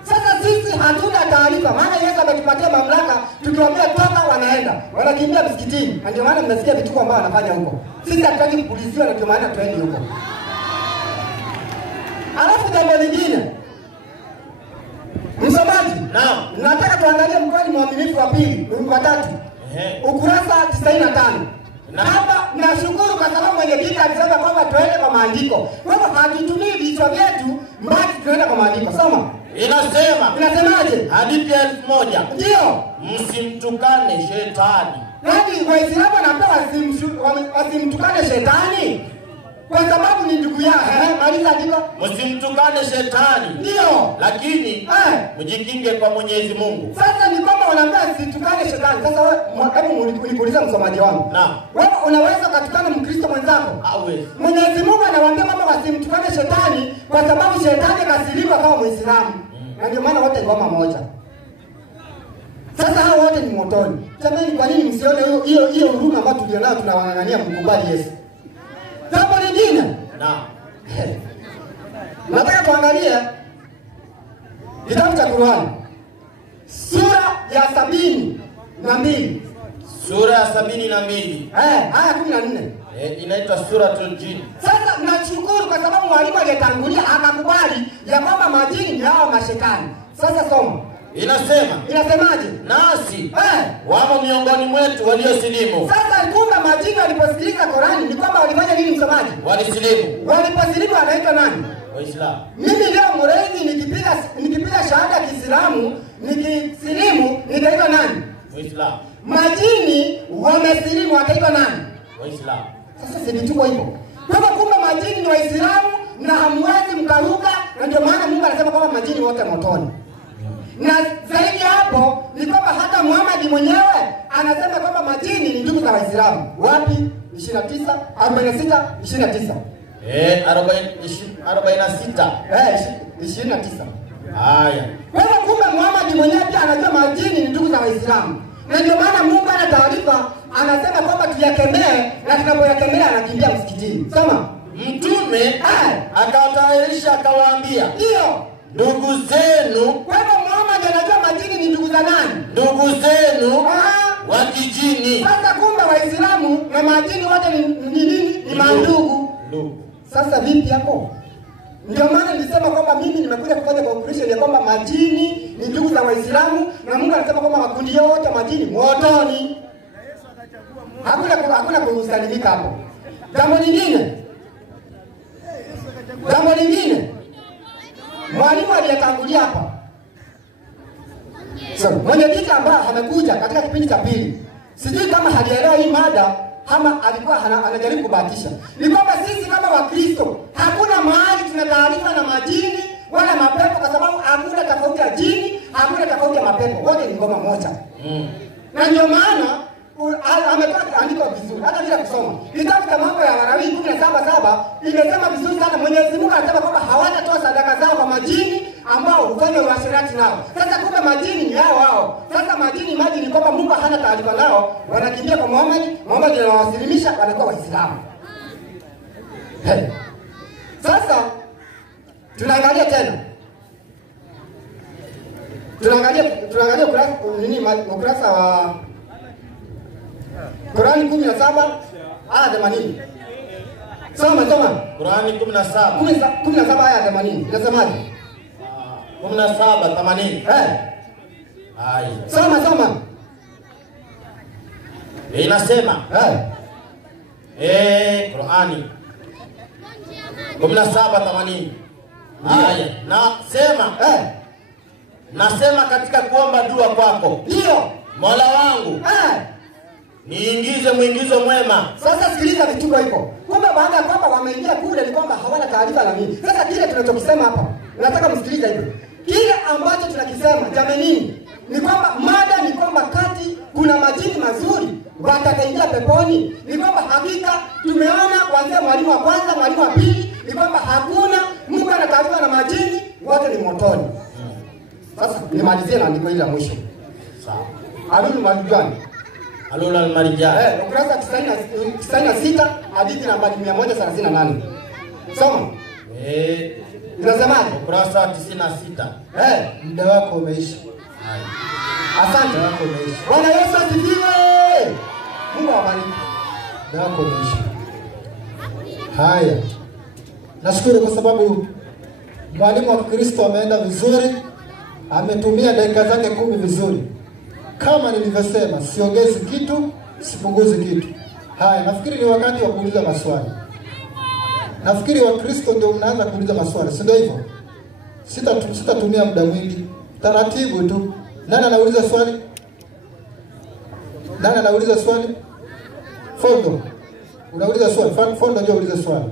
Sasa sisi hatuna taarifa, maana Yesu ametupatia mamlaka, tukiwaambia toka wanaenda, wanakimbia msikitini. Ndio maana mmesikia vituko ambao wanafanya huko. Sisi hatutaki kupuliziwa, na ndio maana tuendi huko. Alafu jambo lingine, msomaji, naam, nataka tuangalie mkweli mwaminifu wa pili, wa 3. Ukurasa 95. Na hapa nashukuru kwa sababu mwenyekiti alisema kwamba tuende kwa maandiko. Kwa hivyo hatutumii vichwa vyetu, mbali tunaenda kwa maandiko. Soma. Inasemaje? Hadithi ya 1000. Ndio. Msimtukane shetani. Yaani Waislamu wanapewa wasimtukane shetani kwa sababu ni ndugu yao. Maliza ndiko. Msimtukane shetani. Ndio. Lakini mjikinge kwa Mwenyezi Mungu. Sasa ni kwamba wanaambia situkane shetani. Sasa wewe hebu nikuuliza msomaji wangu. Naam. Wewe unaweza kutukana Mkristo mwenzako? Hawezi. Mwenyezi Mungu anawaambia kwamba wasimtukane shetani kwa sababu shetani kasiliwa kama Muislamu. Na ndio maana wote ngoma moja. Sasa hao wote ni motoni. Jamani, kwa nini msione hiyo huruma ambayo tulionao, tunawangangania mkubali Yesu? Jambo lingine. Naam. Nataka tuangalie kitabu cha Qur'an. Sura ya 72. Sura ya 72. Aya 14. Inaitwa Suratul Jin. Sasa nashukuru kwa sababu mwalimu aliyetangulia akakubali ya kwamba majini ni hao mashetani. Sasa soma. Inasemaje? Nasi wamo miongoni mwetu waliosilimu. Sasa kumbe majini waliposikiliza Qur'ani ni kwamba walifanya nini msomaji? Walisilimu. Waliposilimu wanaitwa nani? Waislamu. Mimi leo Murezi nikipiga shahada ya Kiislamu, nikisilimu nitaitwa nani? Waislamu. Majini wamesilimu wataitwa nani? Waislamu. Sasa si vituko hivyo. Kwa kumbe majini ni Waislamu na hamwezi mkaruka, na ndio maana Mungu anasema kwamba majini wote motoni. Na zaidi hapo ni kwamba hata Muhammad mwenyewe anasema kwamba majini ni ndugu za Waislamu. Wapi? 29 46 29. 46. 29. Haya. Kwa hivyo kumbe Muhammad mwenyewe pia anajua majini ni ndugu za Waislamu. Na ndio maana Mungu ana taarifa, anasema kwamba tuyakemee, na tunapoyakemea anakimbia msikitini. Soma. Mtume akawatayarisha akawaambia, ndio ndugu zenu. Kwa hivyo Muhammad anajua majini ni ndugu za nani? Ndugu zenu wa kijini. Sasa kumbe Waislamu na majini wote ni nini? Ni mandugu. Sasa vipi hapo? Ndio maana nilisema kwamba mimi nimekuja kufanya conclusion ya kwamba majini ni ndugu za Waislamu, na Mungu anasema kwamba makundi yote majini motoni. Hakuna kusalimika hapo. Jambo lingine. Mwalimu aliyetangulia hapa. Mwenyekiti ambaye amekuja katika kipindi cha pili. Sijui kama halielewa hii mada ama alikuwa anajaribu kubahatisha. Ni kwamba sisi kama Wakristo hakuna mahali tuna taarifa na majini wala mapepo, kwa sababu hakuna tofauti ya jini, hakuna tofauti ya mapepo. Wote ni ngoma moja. Na ndio maana ametoa andiko vizuri hata bila kusoma. Kitabu cha Mambo ya Walawi 17:7 imesema vizuri sana. Mwenyezi Mungu anasema kwamba hawatatoa sadaka zao kwa majini ambao hufanya uasherati nao. Sasa kumbe majini ni hao. Sasa majini ni kwamba Mungu hana taarifa nao, wanakimbia kwa Muhammad anawasilimisha, wanakuwa Waislamu. Sasa tunaangalia tena. Tunaangalia ukurasa wa Qur'ani 17 aya 80. Soma. Qur'ani 17. 17 aya 80. Inasemaje? 17:80. Haya. Soma. Inasema. Qur'ani 17:80. Haya. Nasema katika kuomba dua kwako. Ndio. Mola wangu. Niingize mwingizo mwema. Sasa sikiliza vituko hivyo. Kumbe baada ya kwamba wameingia kule ni kwamba hawana taarifa na nini. Sasa kile tunachokisema hapa, nataka msikilize hivyo. Kile ambacho tunakisema jameni ni kwamba mada ni kwamba kati kuna majini mazuri watakaingia peponi. Ni kwamba hakika tumeona kuanzia mwalimu wa kwanza, mwalimu wa pili, ni kwamba hakuna Mungu ana taarifa na majini, wote ni motoni. Sasa nimalizie na andiko hili la mwisho. Sawa. Alul Marjan. Ukurasa 96 hadithi namba 138. Soma. Inasemaje? Ukurasa wa 96. Muda wako umeisha. Asante. Muda wako umeisha. Bwana Yesu asifiwe. Mungu awabariki. Muda wako umeisha. Haya. Nashukuru kwa sababu mwalimu wa Kristo ameenda vizuri. Ametumia dakika zake 10 vizuri. Kama nilivyosema, siongezi kitu, sipunguzi kitu. Haya, nafikiri ni wakati wa kuuliza maswali. Nafikiri wa Kristo ndio mnaanza kuuliza maswali, si ndio hivyo? Sitatumia muda mwingi. Taratibu tu. Nani anauliza swali? Nani anauliza swali? Fondo. Unauliza swali. Fondo ndio uliza swali.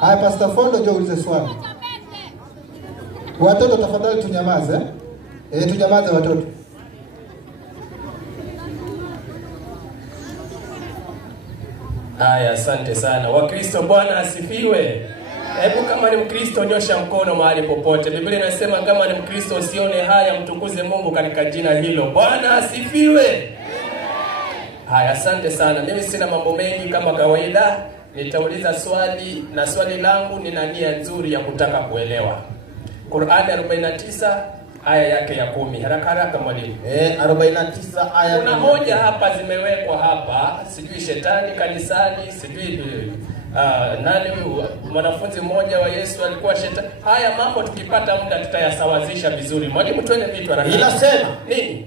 Haya, Pastor Fondo ndio uliza swali. Watoto tafadhali tunyamaze. Tunyamaze watoto. Haya, asante sana. Wakristo, Bwana asifiwe. Hebu kama ni Mkristo nyosha mkono mahali popote. Biblia inasema kama ni Mkristo usione haya, mtukuze Mungu katika jina hilo. Bwana asifiwe. Haya, asante sana. Mimi sina mambo mengi kama kawaida. Nitauliza swali na swali langu nina nia nzuri ya kutaka kuelewa. Qur'ani 49 aya yake ya 10. Haraka haraka mwalimu. 49 aya. Kuna hoja hapa zimewekwa hapa, sijui shetani kanisani, sijui nani mwanafunzi mmoja wa Yesu alikuwa shetani. Haya mambo tukipata muda tutayasawazisha vizuri. Mwalimu, twende vitu haraka. Inasema nini?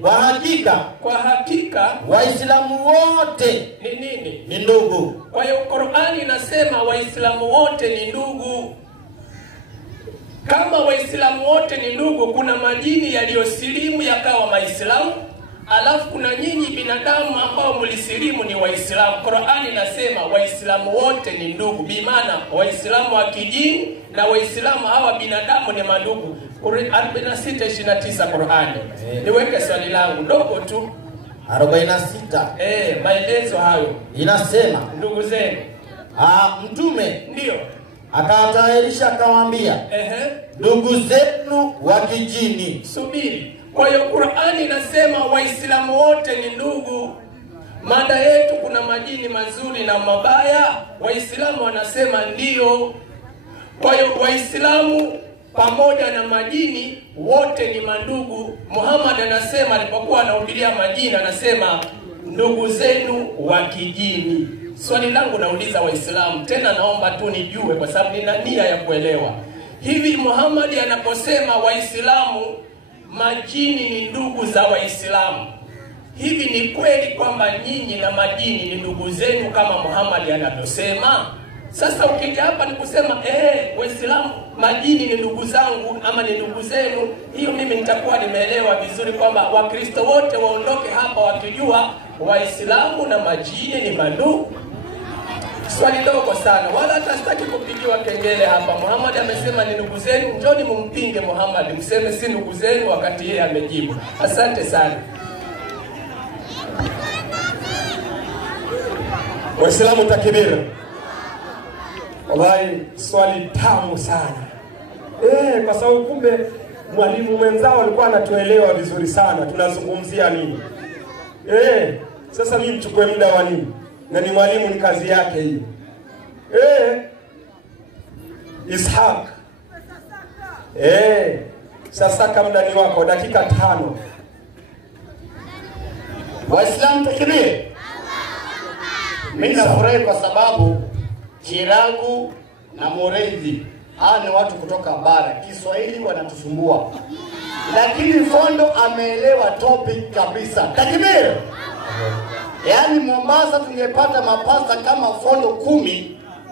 Kwa hakika Waislamu wote ni nini? Ni ndugu. Kwa hiyo Qur'ani inasema Waislamu wote ni ndugu. Kama Waislamu wote ni ndugu, kuna majini yaliyosilimu yakawa Waislamu, alafu kuna nyinyi binadamu ambao mlisilimu ni Waislamu. Qur'ani inasema Waislamu wote ni ndugu, bi maana Waislamu wa kijini na Waislamu hawa binadamu ni mandugu. 46:29 Qur'ani. Niweke swali langu dogo tu. 46. Maelezo hayo. Inasema ndugu zenu. Mtume ndio akawatayarisha akawaambia, ndugu zenu wa kijini. Subiri. Kwa hiyo Qur'ani inasema Waislamu wote ni ndugu. Mada yetu kuna majini mazuri na mabaya. Waislamu wanasema ndio. Kwa hiyo Waislamu pamoja na majini wote ni mandugu. Muhammad anasema alipokuwa anahubiria majini, anasema ndugu zenu wa kijini. Swali langu nauliza Waislamu, tena naomba tu nijue kwa sababu nina nia ya kuelewa. Hivi Muhammad anaposema Waislamu majini ni ndugu za Waislamu, hivi ni kweli kwamba nyinyi na majini ni ndugu zenu kama Muhammad anavyosema? Sasa ukija hapa ni kusema Waislamu majini ni ndugu zangu ama ni ndugu zenu, hiyo mimi nitakuwa nimeelewa vizuri kwamba Wakristo wote waondoke hapa wakijua Waislamu na majini ni mandugu. Swali dogo sana, wala hata sitaki kupigiwa kengele hapa. Muhammad amesema ni ndugu zenu, njoni mumpinge Muhammad, mseme si ndugu zenu wakati yeye amejibu. Asante sana. Waislamu takbir. Wallahi swali tamu sana. Kwa sababu kumbe mwalimu mwenzao alikuwa anatuelewa vizuri sana tunazungumzia nini. Sasa mimi mchukue muda wa nini? Na ni mwalimu, ni kazi yake hiyo. Ishaq. Sasa kama ndani wako dakika 5. Waislamu takbir. Mimi nafurahi kwa sababu Kiragu na Moreidhi ni watu kutoka bara, Kiswahili wanatusumbua. Lakini Fondo ameelewa topic kabisa. Takbir. Yaani Mombasa tungepata mapasta kama Fondo 10,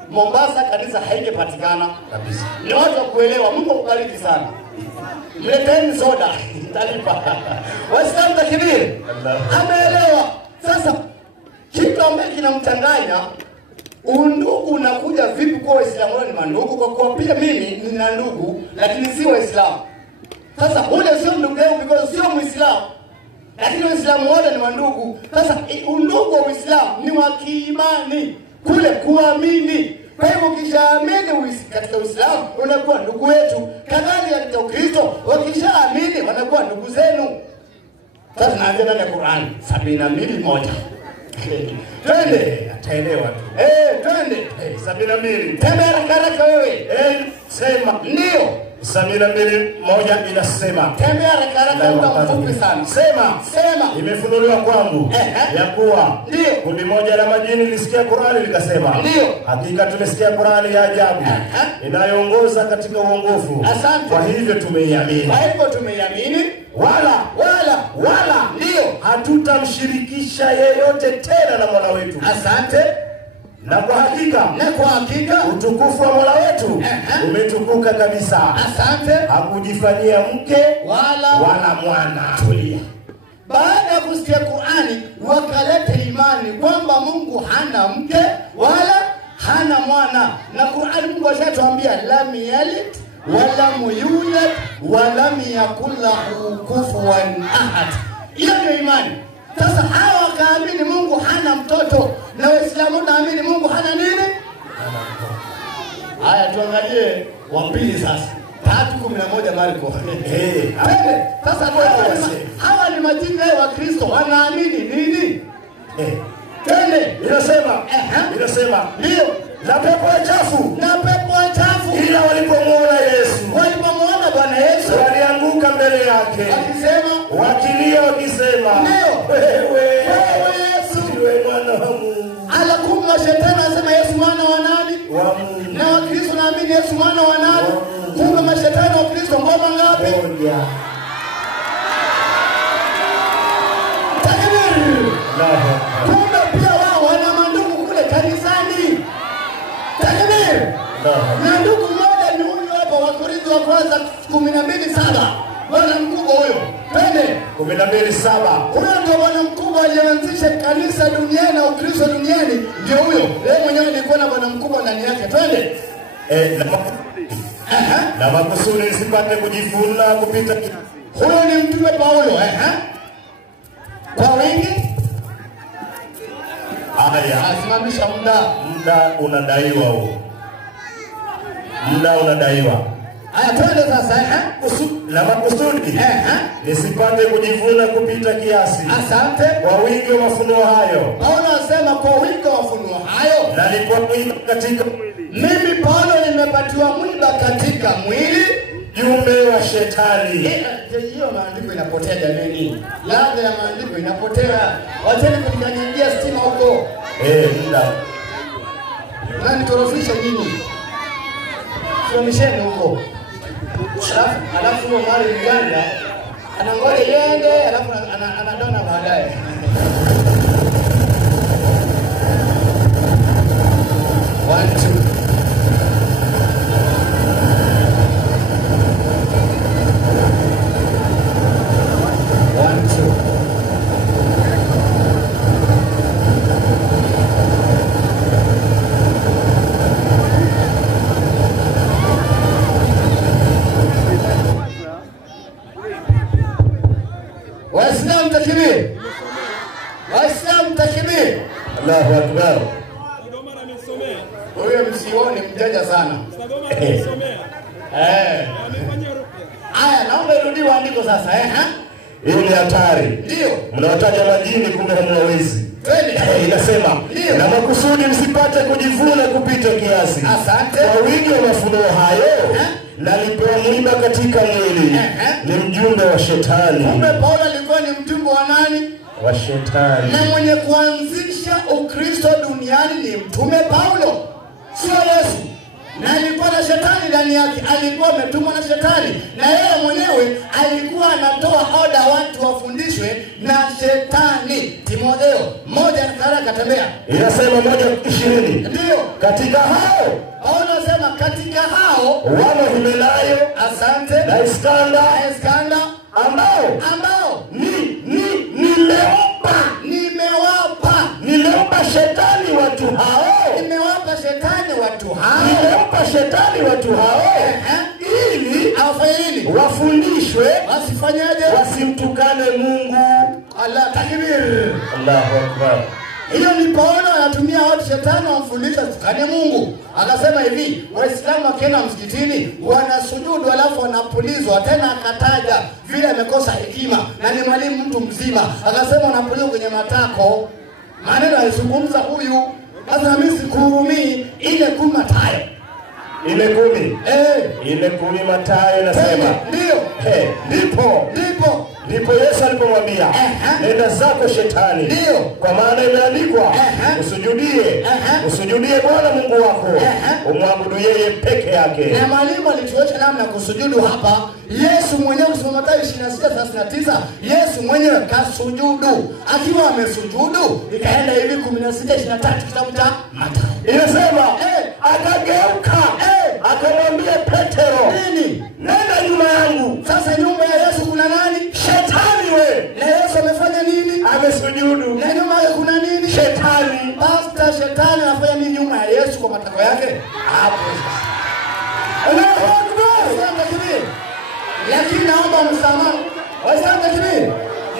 Mombasa kanisa haingepatikana kabisa. Ni watu wa kuelewa. Mungu akubariki sana. Mleteni soda, nitalipa. Waislamu takbir. Ameelewa. Sasa kitu ambacho kinamchanganya, undugu unakuja vipi kwa Waislamu ni mandugu? Kwa kuwa pia mimi nina ndugu lakini si Waislamu. Sasa ule sio ndugu yangu because sio Muislamu. Lakini Waislamu wote ni mandugu. Sasa undugu wa Uislamu ni wa kiimani, kule kuamini. Kwa hivyo ukishaamini katika Uislamu unakuwa ndugu wetu. Kadhalika katika Ukristo ukishaamini wanakuwa ndugu zenu. Sasa naanza ndani ya Qur'an 72:1. Twende, ataelewa tu. Twende. 72. Tembea haraka wewe. Sema ndio. 72:1 inasema, tembea haraka muda mfupi sana. Sema. Imefunuliwa kwangu ya kuwa kundi moja la majini lisikia Qur'ani likasema, hakika tumesikia Qur'ani ya ajabu inayoongoza katika uongofu. Kwa hivyo tumeiamini. Wala hatutamshirikisha yeyote tena na Mola wetu. Na kwa hakika utukufu wa Mola wetu umetukuka kabisa. Hakujifanyia mke wala mwana. Tulia. Baada ya kusikia Qur'ani wakaleta imani kwamba Mungu hana mke wala hana mwana. Na Qur'ani Mungu ashatuambia lam yalid walam yulad walam yakul lahu kufuwan ahad. Hiyo ndio imani. Sasa hawa wakaamini Mungu hana mtoto, na Waislamu naamini Mungu hana nini? Haya, tuangalie wa pili sasa. 3:11 Marko. Sasa hawa ni majini wa Kristo wanaamini nini? Inasema ndio na pepo wachafu ila walipomwona Yesu Bwana Yesu walianguka mbele yake wakilia wakisema, wewe Yesu ndiwe mwana wa Mungu. Alakumma shetani anasema Yesu mwana wa nani? Wa Mungu. Na Wakristo naamini Yesu mwana wa nani? Kumbe mashetani wa Kristo ngoma ngapi? Moja. Kumbe pia wao wana mandugu kule kanisani. Na ndugu mmoja ni huyu hapa Wakorintho wa kwanza 12:7. Bwana mkubwa huyo. 12:7. Huyo ndio bwana mkubwa aliyeanzisha kanisa duniani na Ukristo duniani, ndio huyo. Yeye mwenyewe alikuwa na bwana mkubwa ndani yake. Twende. Na makusudi nisipate kujivuna kupita. Huyo ni mtume Paulo. Kwa wengi asimamisha muda unadaiwa huo. Muda unadaiwa. Haya, twende sasa. Na makusudi nisipate kujivuna kupita kiasi. Asante. Kwa wingi wa mafunuo hayo. Paulo anasema kwa wingi wa mafunuo hayo. Na nilikuwa mwiba katika mwili. Mimi Paulo nimepatiwa mwiba katika mwili. Jumbe wa shetani. Hiyo maandiko inapotea jamani. Ladha ya maandiko inapotea. Wacheni kunikanyagia stima huko. Muda. Nani torofisha nini? Tuamisheni huko. Alafu huyo mali mganga anangoja yende, alafu anadona baadaye. Waislamu takbir. Allahu Akbar. Huyo msione mjanja sana. Aya, naomba irudi andiko sasa. Hii ni hatari. Ndio. Mnawataja majini kumbe hamwezi. Inasema na makusudi msipate kujivuna kupita kiasi. Asante. Kwa wingi wa mafunuo hayo nalipewa mwiba katika mwili. Ni mjumbe wa shetani. Kumbe Paulo alikuwa ni mjumbe wa nani? Wa shetani. Na mwenye kuanzisha Ukristo duniani ni mtume Paulo, sio Yesu. Na alikuwa na shetani ndani yake, alikuwa ametumwa na shetani, na yeye mwenyewe alikuwa anatoa oda watu wafundishwe na shetani. Timotheo 1:4 tembea. Inasema 1:20. Ndio. Katika hao Paulo anasema katika hao wamo Himenayo, asante, na Iskanda ambao nimewapa shetani watu hao ili wafundishwe wasifanyaje, wasimtukane Mungu. Allah takbir. Allahu Akbar. Hiyo ni Paulo anatumia watu shetani wamfundisha tukane Mungu. Akasema hivi, Waislamu wakienda msikitini wanasujudu alafu wanapulizwa, tena akataja vile amekosa hekima na ni mwalimu mtu mzima. Akasema wanapulizwa kwenye matako. Maneno alizungumza huyu. Sasa mimi sikuhurumii ile 10 tayo. Ile 10. ile 10 Mathayo inasema ndio ndipo Yesu alipomwambia nenda zako shetani, ndio kwa maana imeandikwa usujudie Bwana Mungu wako, umwabudu yeye peke yake. Na mwalimu alituonyesha namna kusujudu hapa. Yesu mwenyewe kusoma Mathayo 26:39, Yesu mwenyewe kasujudu. Akiwa amesujudu ikaenda hivi 16:23 kitabu cha Mathayo. Inasema akageuka akamwambia Petero, nini? Nenda nyuma yangu. Sasa nyuma ya Yesu kuna nani? Shetani we. Na Yesu amefanya nini? Amesujudu. Na nyuma yake kuna nini? Shetani. Pastor, shetani anafanya nini nyuma ya Yesu kwa matako yake? Hapo. Lakini naomba msamaha.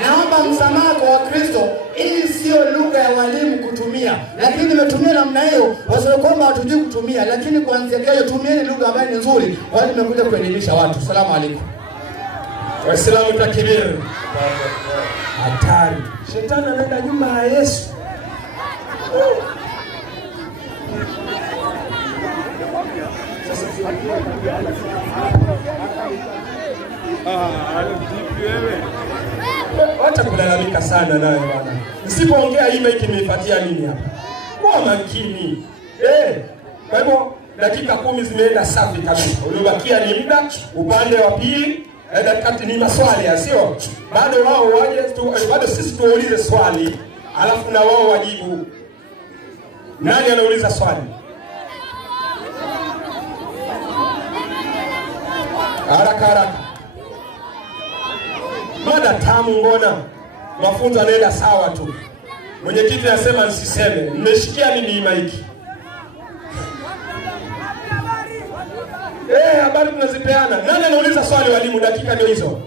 Naomba msamaha kwa Wakristo. Hii sio lugha ya walimu kutumia. Lakini nimetumia namna hiyo wasio kwamba hatujui kutumia, lakini kuanzia kesho tumieni lugha ambayo ni nzuri. Wale nimekuja kuelimisha watu. Asalamu alaykum. Waislamu takbir. Hatari. Shetani anaenda nyuma ya Yesu. Wacha kulalamika sana nayo bwana. Nisipoongea hii maiki nimepatia nini hapa? Kwa makini. Kwa hivyo dakika 10 zimeenda safi kabisa. Uliobakia ni muda upande wa pili. Dakika ni maswali sio? Bado wao waje tu, bado sisi tuulize swali, alafu na wao wajibu. Nani anauliza swali? Haraka. Mada tamu mbona? Mafunzo yanaenda sawa tu. Mwenyekiti anasema nisiseme. Nimeshikia nini maiki? Habari tunazipeana. Nani anauliza swali walimu? Dakika ndio hizo.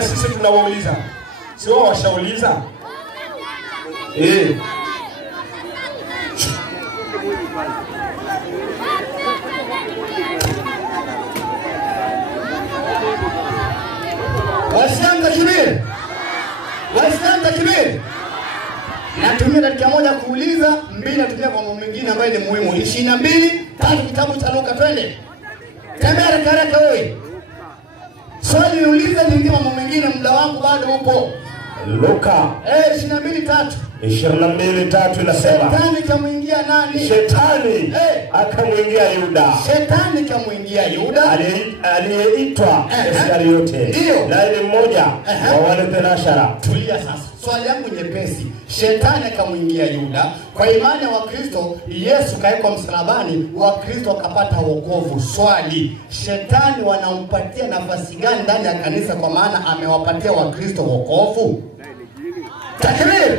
Sisi tunawauliza. Si wao washauliza? Waislamu takbir. Natumia dakika moja kuuliza, 2 natumia kwa mambo mengine ambayo ni muhimu. 22:3 kitabu cha Luka, twende. Tembea haraka wewe. Swali niulize ndio mambo mengine, muda wangu bado upo. Luka 22:3 inasema Shetani kamwingia nani? Shetani akamwingia Yuda. Shetani kamwingia Yuda aliyeitwa Iskariote. Na ile mmoja wa wale 12. Tulia sasa. Swali yangu nyepesi. Shetani akamwingia Yuda. Kwa imani ya Wakristo, Yesu kaekwa msalabani, Wakristo wakapata wokovu. Swali, Shetani wanampatia nafasi gani ndani ya kanisa kwa maana amewapatia Wakristo wokovu? Takbir.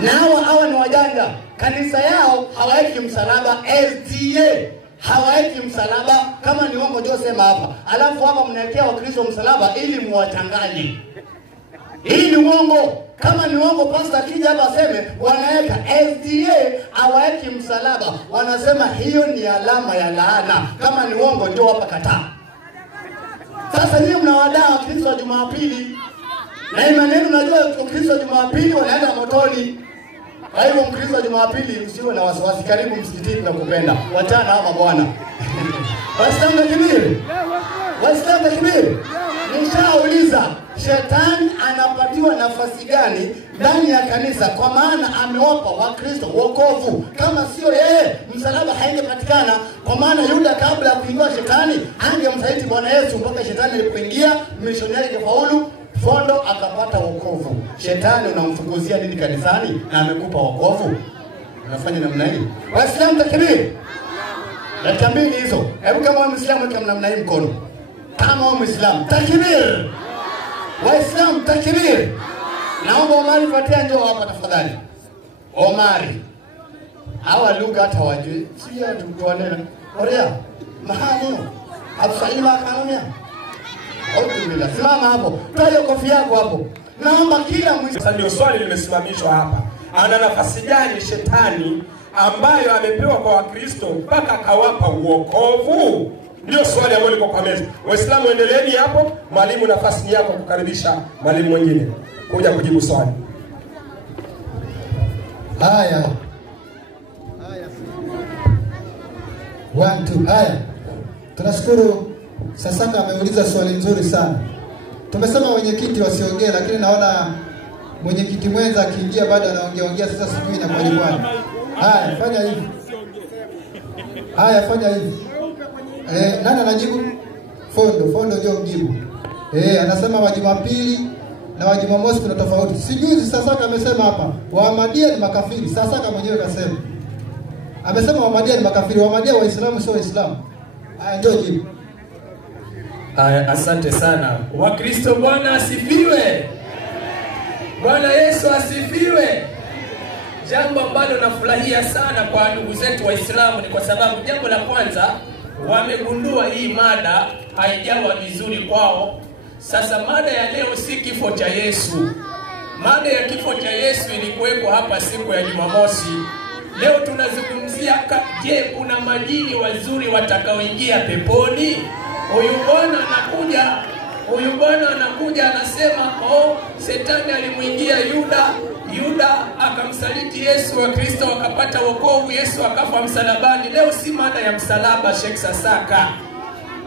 Nao hawa ni wajanja. Kanisa yao hawaeki msalaba. SDA hawaeki msalaba. Kama ni uongo njoo sema hapa. Alafu hapa mnaekea Wakristo msalaba ili muwachanganye. Hii ni uongo. Kama ni uongo pastor akija hapa aseme wanaeka. SDA hawaeki msalaba. Wanasema hiyo ni alama ya laana. Kama ni uongo njoo hapa kataa. Sasa nyinyi mnawadaa Wakristo wa Jumapili. Na imani unajua Wakristo wa Jumapili wanaenda motoni. Kwa hivyo Mkristo wa Jumapili usiwe na wasiwasi, karibu msikitini na kupenda. Wachana hapa bwana. Waislamu takbir. Nishauliza, Shetani anapatiwa nafasi gani ndani ya kanisa kwa maana amewapa Wakristo wokovu? Kama sio yeye, msalaba haingepatikana. Kwa maana Yuda kabla ya kuingia Shetani angemsaliti Bwana Yesu mpaka Shetani alipoingia, mishonari kafaulu, Fondo akapata wokovu. Shetani unamfukuzia nini kanisani na amekupa wokovu? Unafanya namna hii. Waislamu takbir. Dakika 2 hizo. Hebu kama wewe Muislamu weka namna hii mkono. Kama wewe Muislamu takbir. Waislamu takbir. Naomba Omari Fatia njoo hapa tafadhali. Omari. Hawa lugha hata wajui. Sio tukuonea. Korea. Mahali. Afsalima kanomia. Alhamdulillah. Simama hapo. Toa hiyo kofia yako hapo. Naomba kila Muislamu. Sasa ndio swali limesimamishwa hapa. Ana nafasi gani Shetani ambayo amepewa kwa Wakristo mpaka akawapa uokovu? Ndio swali ambalo liko kwa meza. Waislamu endeleeni hapo, mwalimu nafasi ni yako kukaribisha mwalimu mwingine kuja kujibu swali. Haya. 1 2 haya. Tunashukuru Sasaka ameuliza swali nzuri sana. Tumesema wenyekiti wasiongee, lakini naona mwenyekiti mwenza akiingia baada anaongea sasa, sijui na kwa nini. Haya, fanya hivi. Haya, fanya hivi. Nani anajibu? Fondo ndio mjibu. Anasema wa Jumapili na wa Jumamosi kuna tofauti. Sijui Sasaka amesema hapa Wahamadia ni makafiri. Sasaka mwenyewe kasema. Amesema Wahamadia ni makafiri. Wahamadia Waislamu sio Waislamu. Haya, ndio jibu. Asante sana. Wakristo, Bwana asifiwe. Bwana Yesu asifiwe. Jambo ambalo nafurahia sana kwa ndugu zetu Waislamu ni kwa sababu jambo la kwanza wamegundua hii mada haijawa vizuri kwao. Sasa mada ya leo si kifo cha Yesu. Mada ya kifo cha Yesu ilikuwepo hapa siku ya Jumamosi. Leo tunazungumzia je, kuna majini wazuri watakaoingia peponi? Huyu bwana anakuja anasema, Shetani alimuingia Yuda akamsaliti Yesu, wa Kristo wakapata wokovu, Yesu akafa msalabani. Leo si mada ya msalaba, Sheikh Sasaka.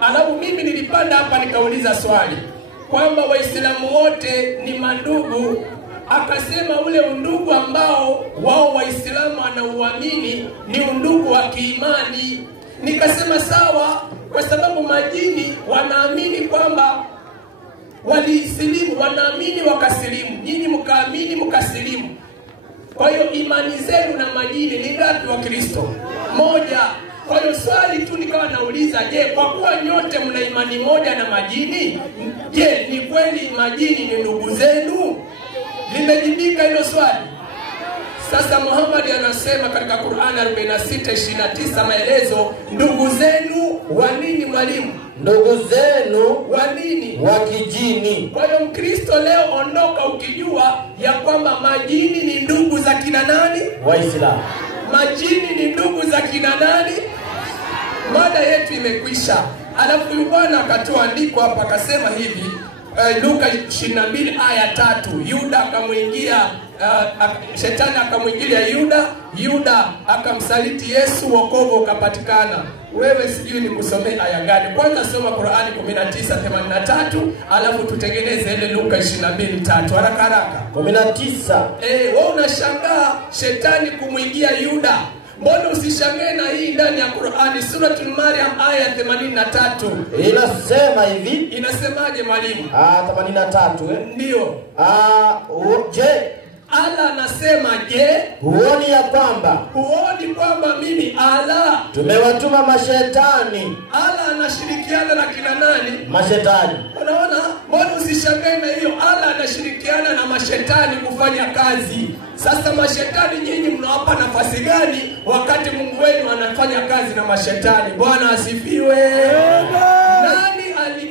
Alafu mimi nilipanda hapa nikauliza swali kwamba Waislamu wote ni mandugu. Akasema ule undugu ambao wao Waislamu wanauamini ni undugu wa kiimani. Nikasema sawa, kwa sababu majini wanaamini kwamba walisilimu, wanaamini wakasilimu, nyinyi mkaamini mkasilimu. Kwa hiyo imani zenu na majini ni ngapi wa Kristo? Moja. Kwa hiyo swali tu nikawa nauliza, je, kwa kuwa nyote mna imani moja na majini, je, ni kweli majini ni ndugu zenu? Limejibika hilo swali. Sasa Muhammad anasema katika Qur'an 46:29 maelezo, ndugu zenu wa nini mwalimu? Ndugu zenu wa nini? Wa kijini. Kwa hiyo Mkristo leo ondoka ukijua ya kwamba majini ni ndugu za kina nani? Waislamu. Majini ni ndugu za kina nani? Mada yetu imekwisha. Alafu bwana akatoa andiko hapa akasema hivi, Luka 22 aya 3, Yuda akamwingia Shetani akamwingilia Yuda akamsaliti Yesu, wokovu ukapatikana. Wewe sijui ni kusomea aya gani? Kwanza soma Qur'ani 19:83 alafu tutengeneze ile Luka 22:3 haraka 19. Wewe unashangaa Shetani kumwingia Yuda. Mbona usishangae na hii ndani ya Qur'ani Suratul Maryam aya 83? Inasema hivi. Inasemaje mwalimu? 83 Ndio. Je, Allah anasema je, huoni kwamba mimi Allah tumewatuma mashetani? Allah anashirikiana na kina nani? Mashetani. Unaona? Mbona usishangae na hiyo? Allah anashirikiana na mashetani kufanya kazi. Sasa mashetani nyinyi mnawapa nafasi gani wakati Mungu wenu anafanya kazi na mashetani? Bwana asifiwe.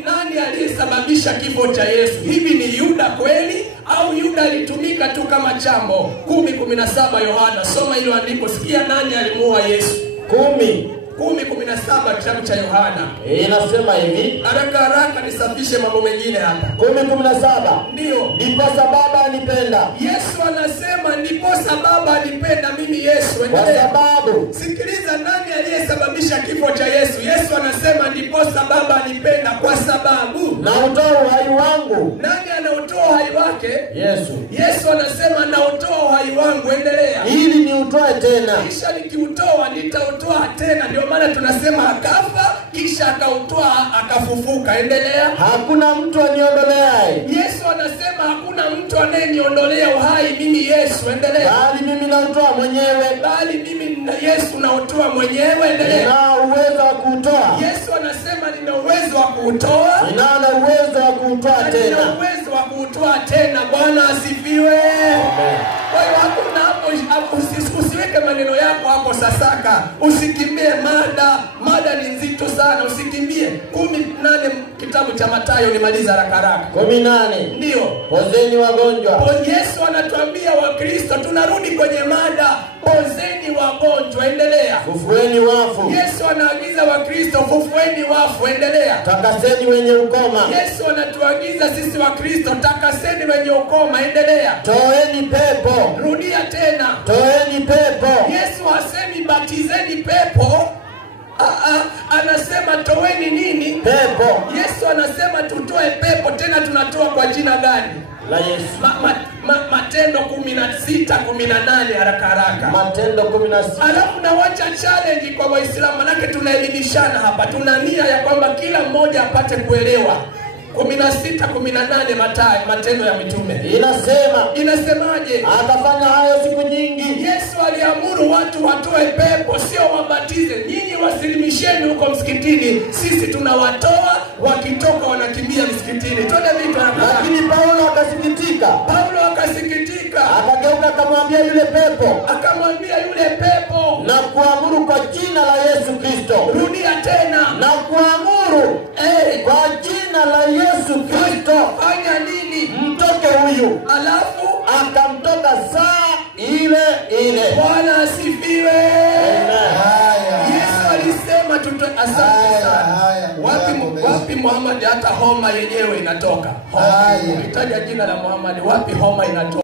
Nani aliyesababisha kifo cha Yesu? Hivi ni Yuda kweli au Yuda alitumika tu kama chambo? 10:17 Yohana, soma hilo andiko, sikia nani alimuua Yesu. 10:17 kitabu cha Yohana. Inasema hivi. Haraka nisafishe mambo mengine hapa. 10:17. Ndio. Ndiposa Baba alipenda. Yesu anasema ndiposa Baba alipenda mimi Yesu. Kwa sababu. Sikiliza, nani aliyesababisha kifo cha Yesu? Yesu anasema ndiposa Baba alipenda kwa sababu. Na utoa uhai wangu. Nani anautoa uhai wake? Yesu. Yesu anasema na utoa uhai wangu, endelea. Ili ni utoe tena. Kisha nikiutoa nitautoa tena. Ndio maana tunasema akafa kisha akautoa akafufuka. Endelea. Hakuna mtu aniondoleaye. Yesu anasema hakuna mtu anayeniondolea uhai mimi Yesu. Endelea. Bali mimi nautoa mwenyewe. Bali mimi Yesu nautoa mwenyewe. Endelea. Nina uwezo wa kuutoa. Yesu anasema nina uwezo wa kuutoa. Nina uwezo wa kuutoa tena. Nina uwezo wa kuutoa tena. Bwana asifiwe. Amen. Kwa hiyo hakuna hapo, usiweke maneno yako hapo Sasaka. Usikimbie mada ni nzito sana, usikimbie. 18 kitabu cha Mathayo, nimaliza haraka. 18. Ndio. Pozeni wagonjwa. Yesu anatuambia Wakristo, tunarudi kwenye mada, pozeni wagonjwa. Endelea. Fufueni wafu. Yesu anaagiza Wakristo, fufueni wafu. Endelea. Takaseni wenye ukoma. Yesu anatuagiza sisi Wakristo, takaseni wenye ukoma. Endelea. Toeni pepo. Rudia tena. Toeni pepo. Yesu hasemi batizeni pepo, Anasema toweni nini? Pepo. Yesu anasema tutoe pepo, tena tunatoa kwa jina gani? La Yesu. Matendo 16:18 haraka. Matendo 16. Alafu na wacha challenge kwa Waislamu, manake tunaelimishana hapa. Tuna nia ya kwamba kila mmoja apate kuelewa. 16:18 Matendo ya Mitume. Inasemaje? Atafanya hayo siku nyingi. Yesu aliamuru watu watoe pepo, sio wabatize. Nyinyi wasilimisheni huko msikitini, sisi tunawatoa, wakitoka wanakimbia msikitini. Twende vipi? Lakini Paulo akasikitika. Akageuka akamwambia yule pepo, na kuamuru kwa jina la Yesu Kristo. Rudia tena. Na kuamuru kwa jina la Yesu Kristo. Fanya nini? Mtoke huyu. Alafu akamtoka saa ile. Bwana asifiwe. Yesu alisema asante sana. Wapi Muhammad hata homa yenyewe inatoka? Ukitaja jina la Muhammad wapi homa inatoka?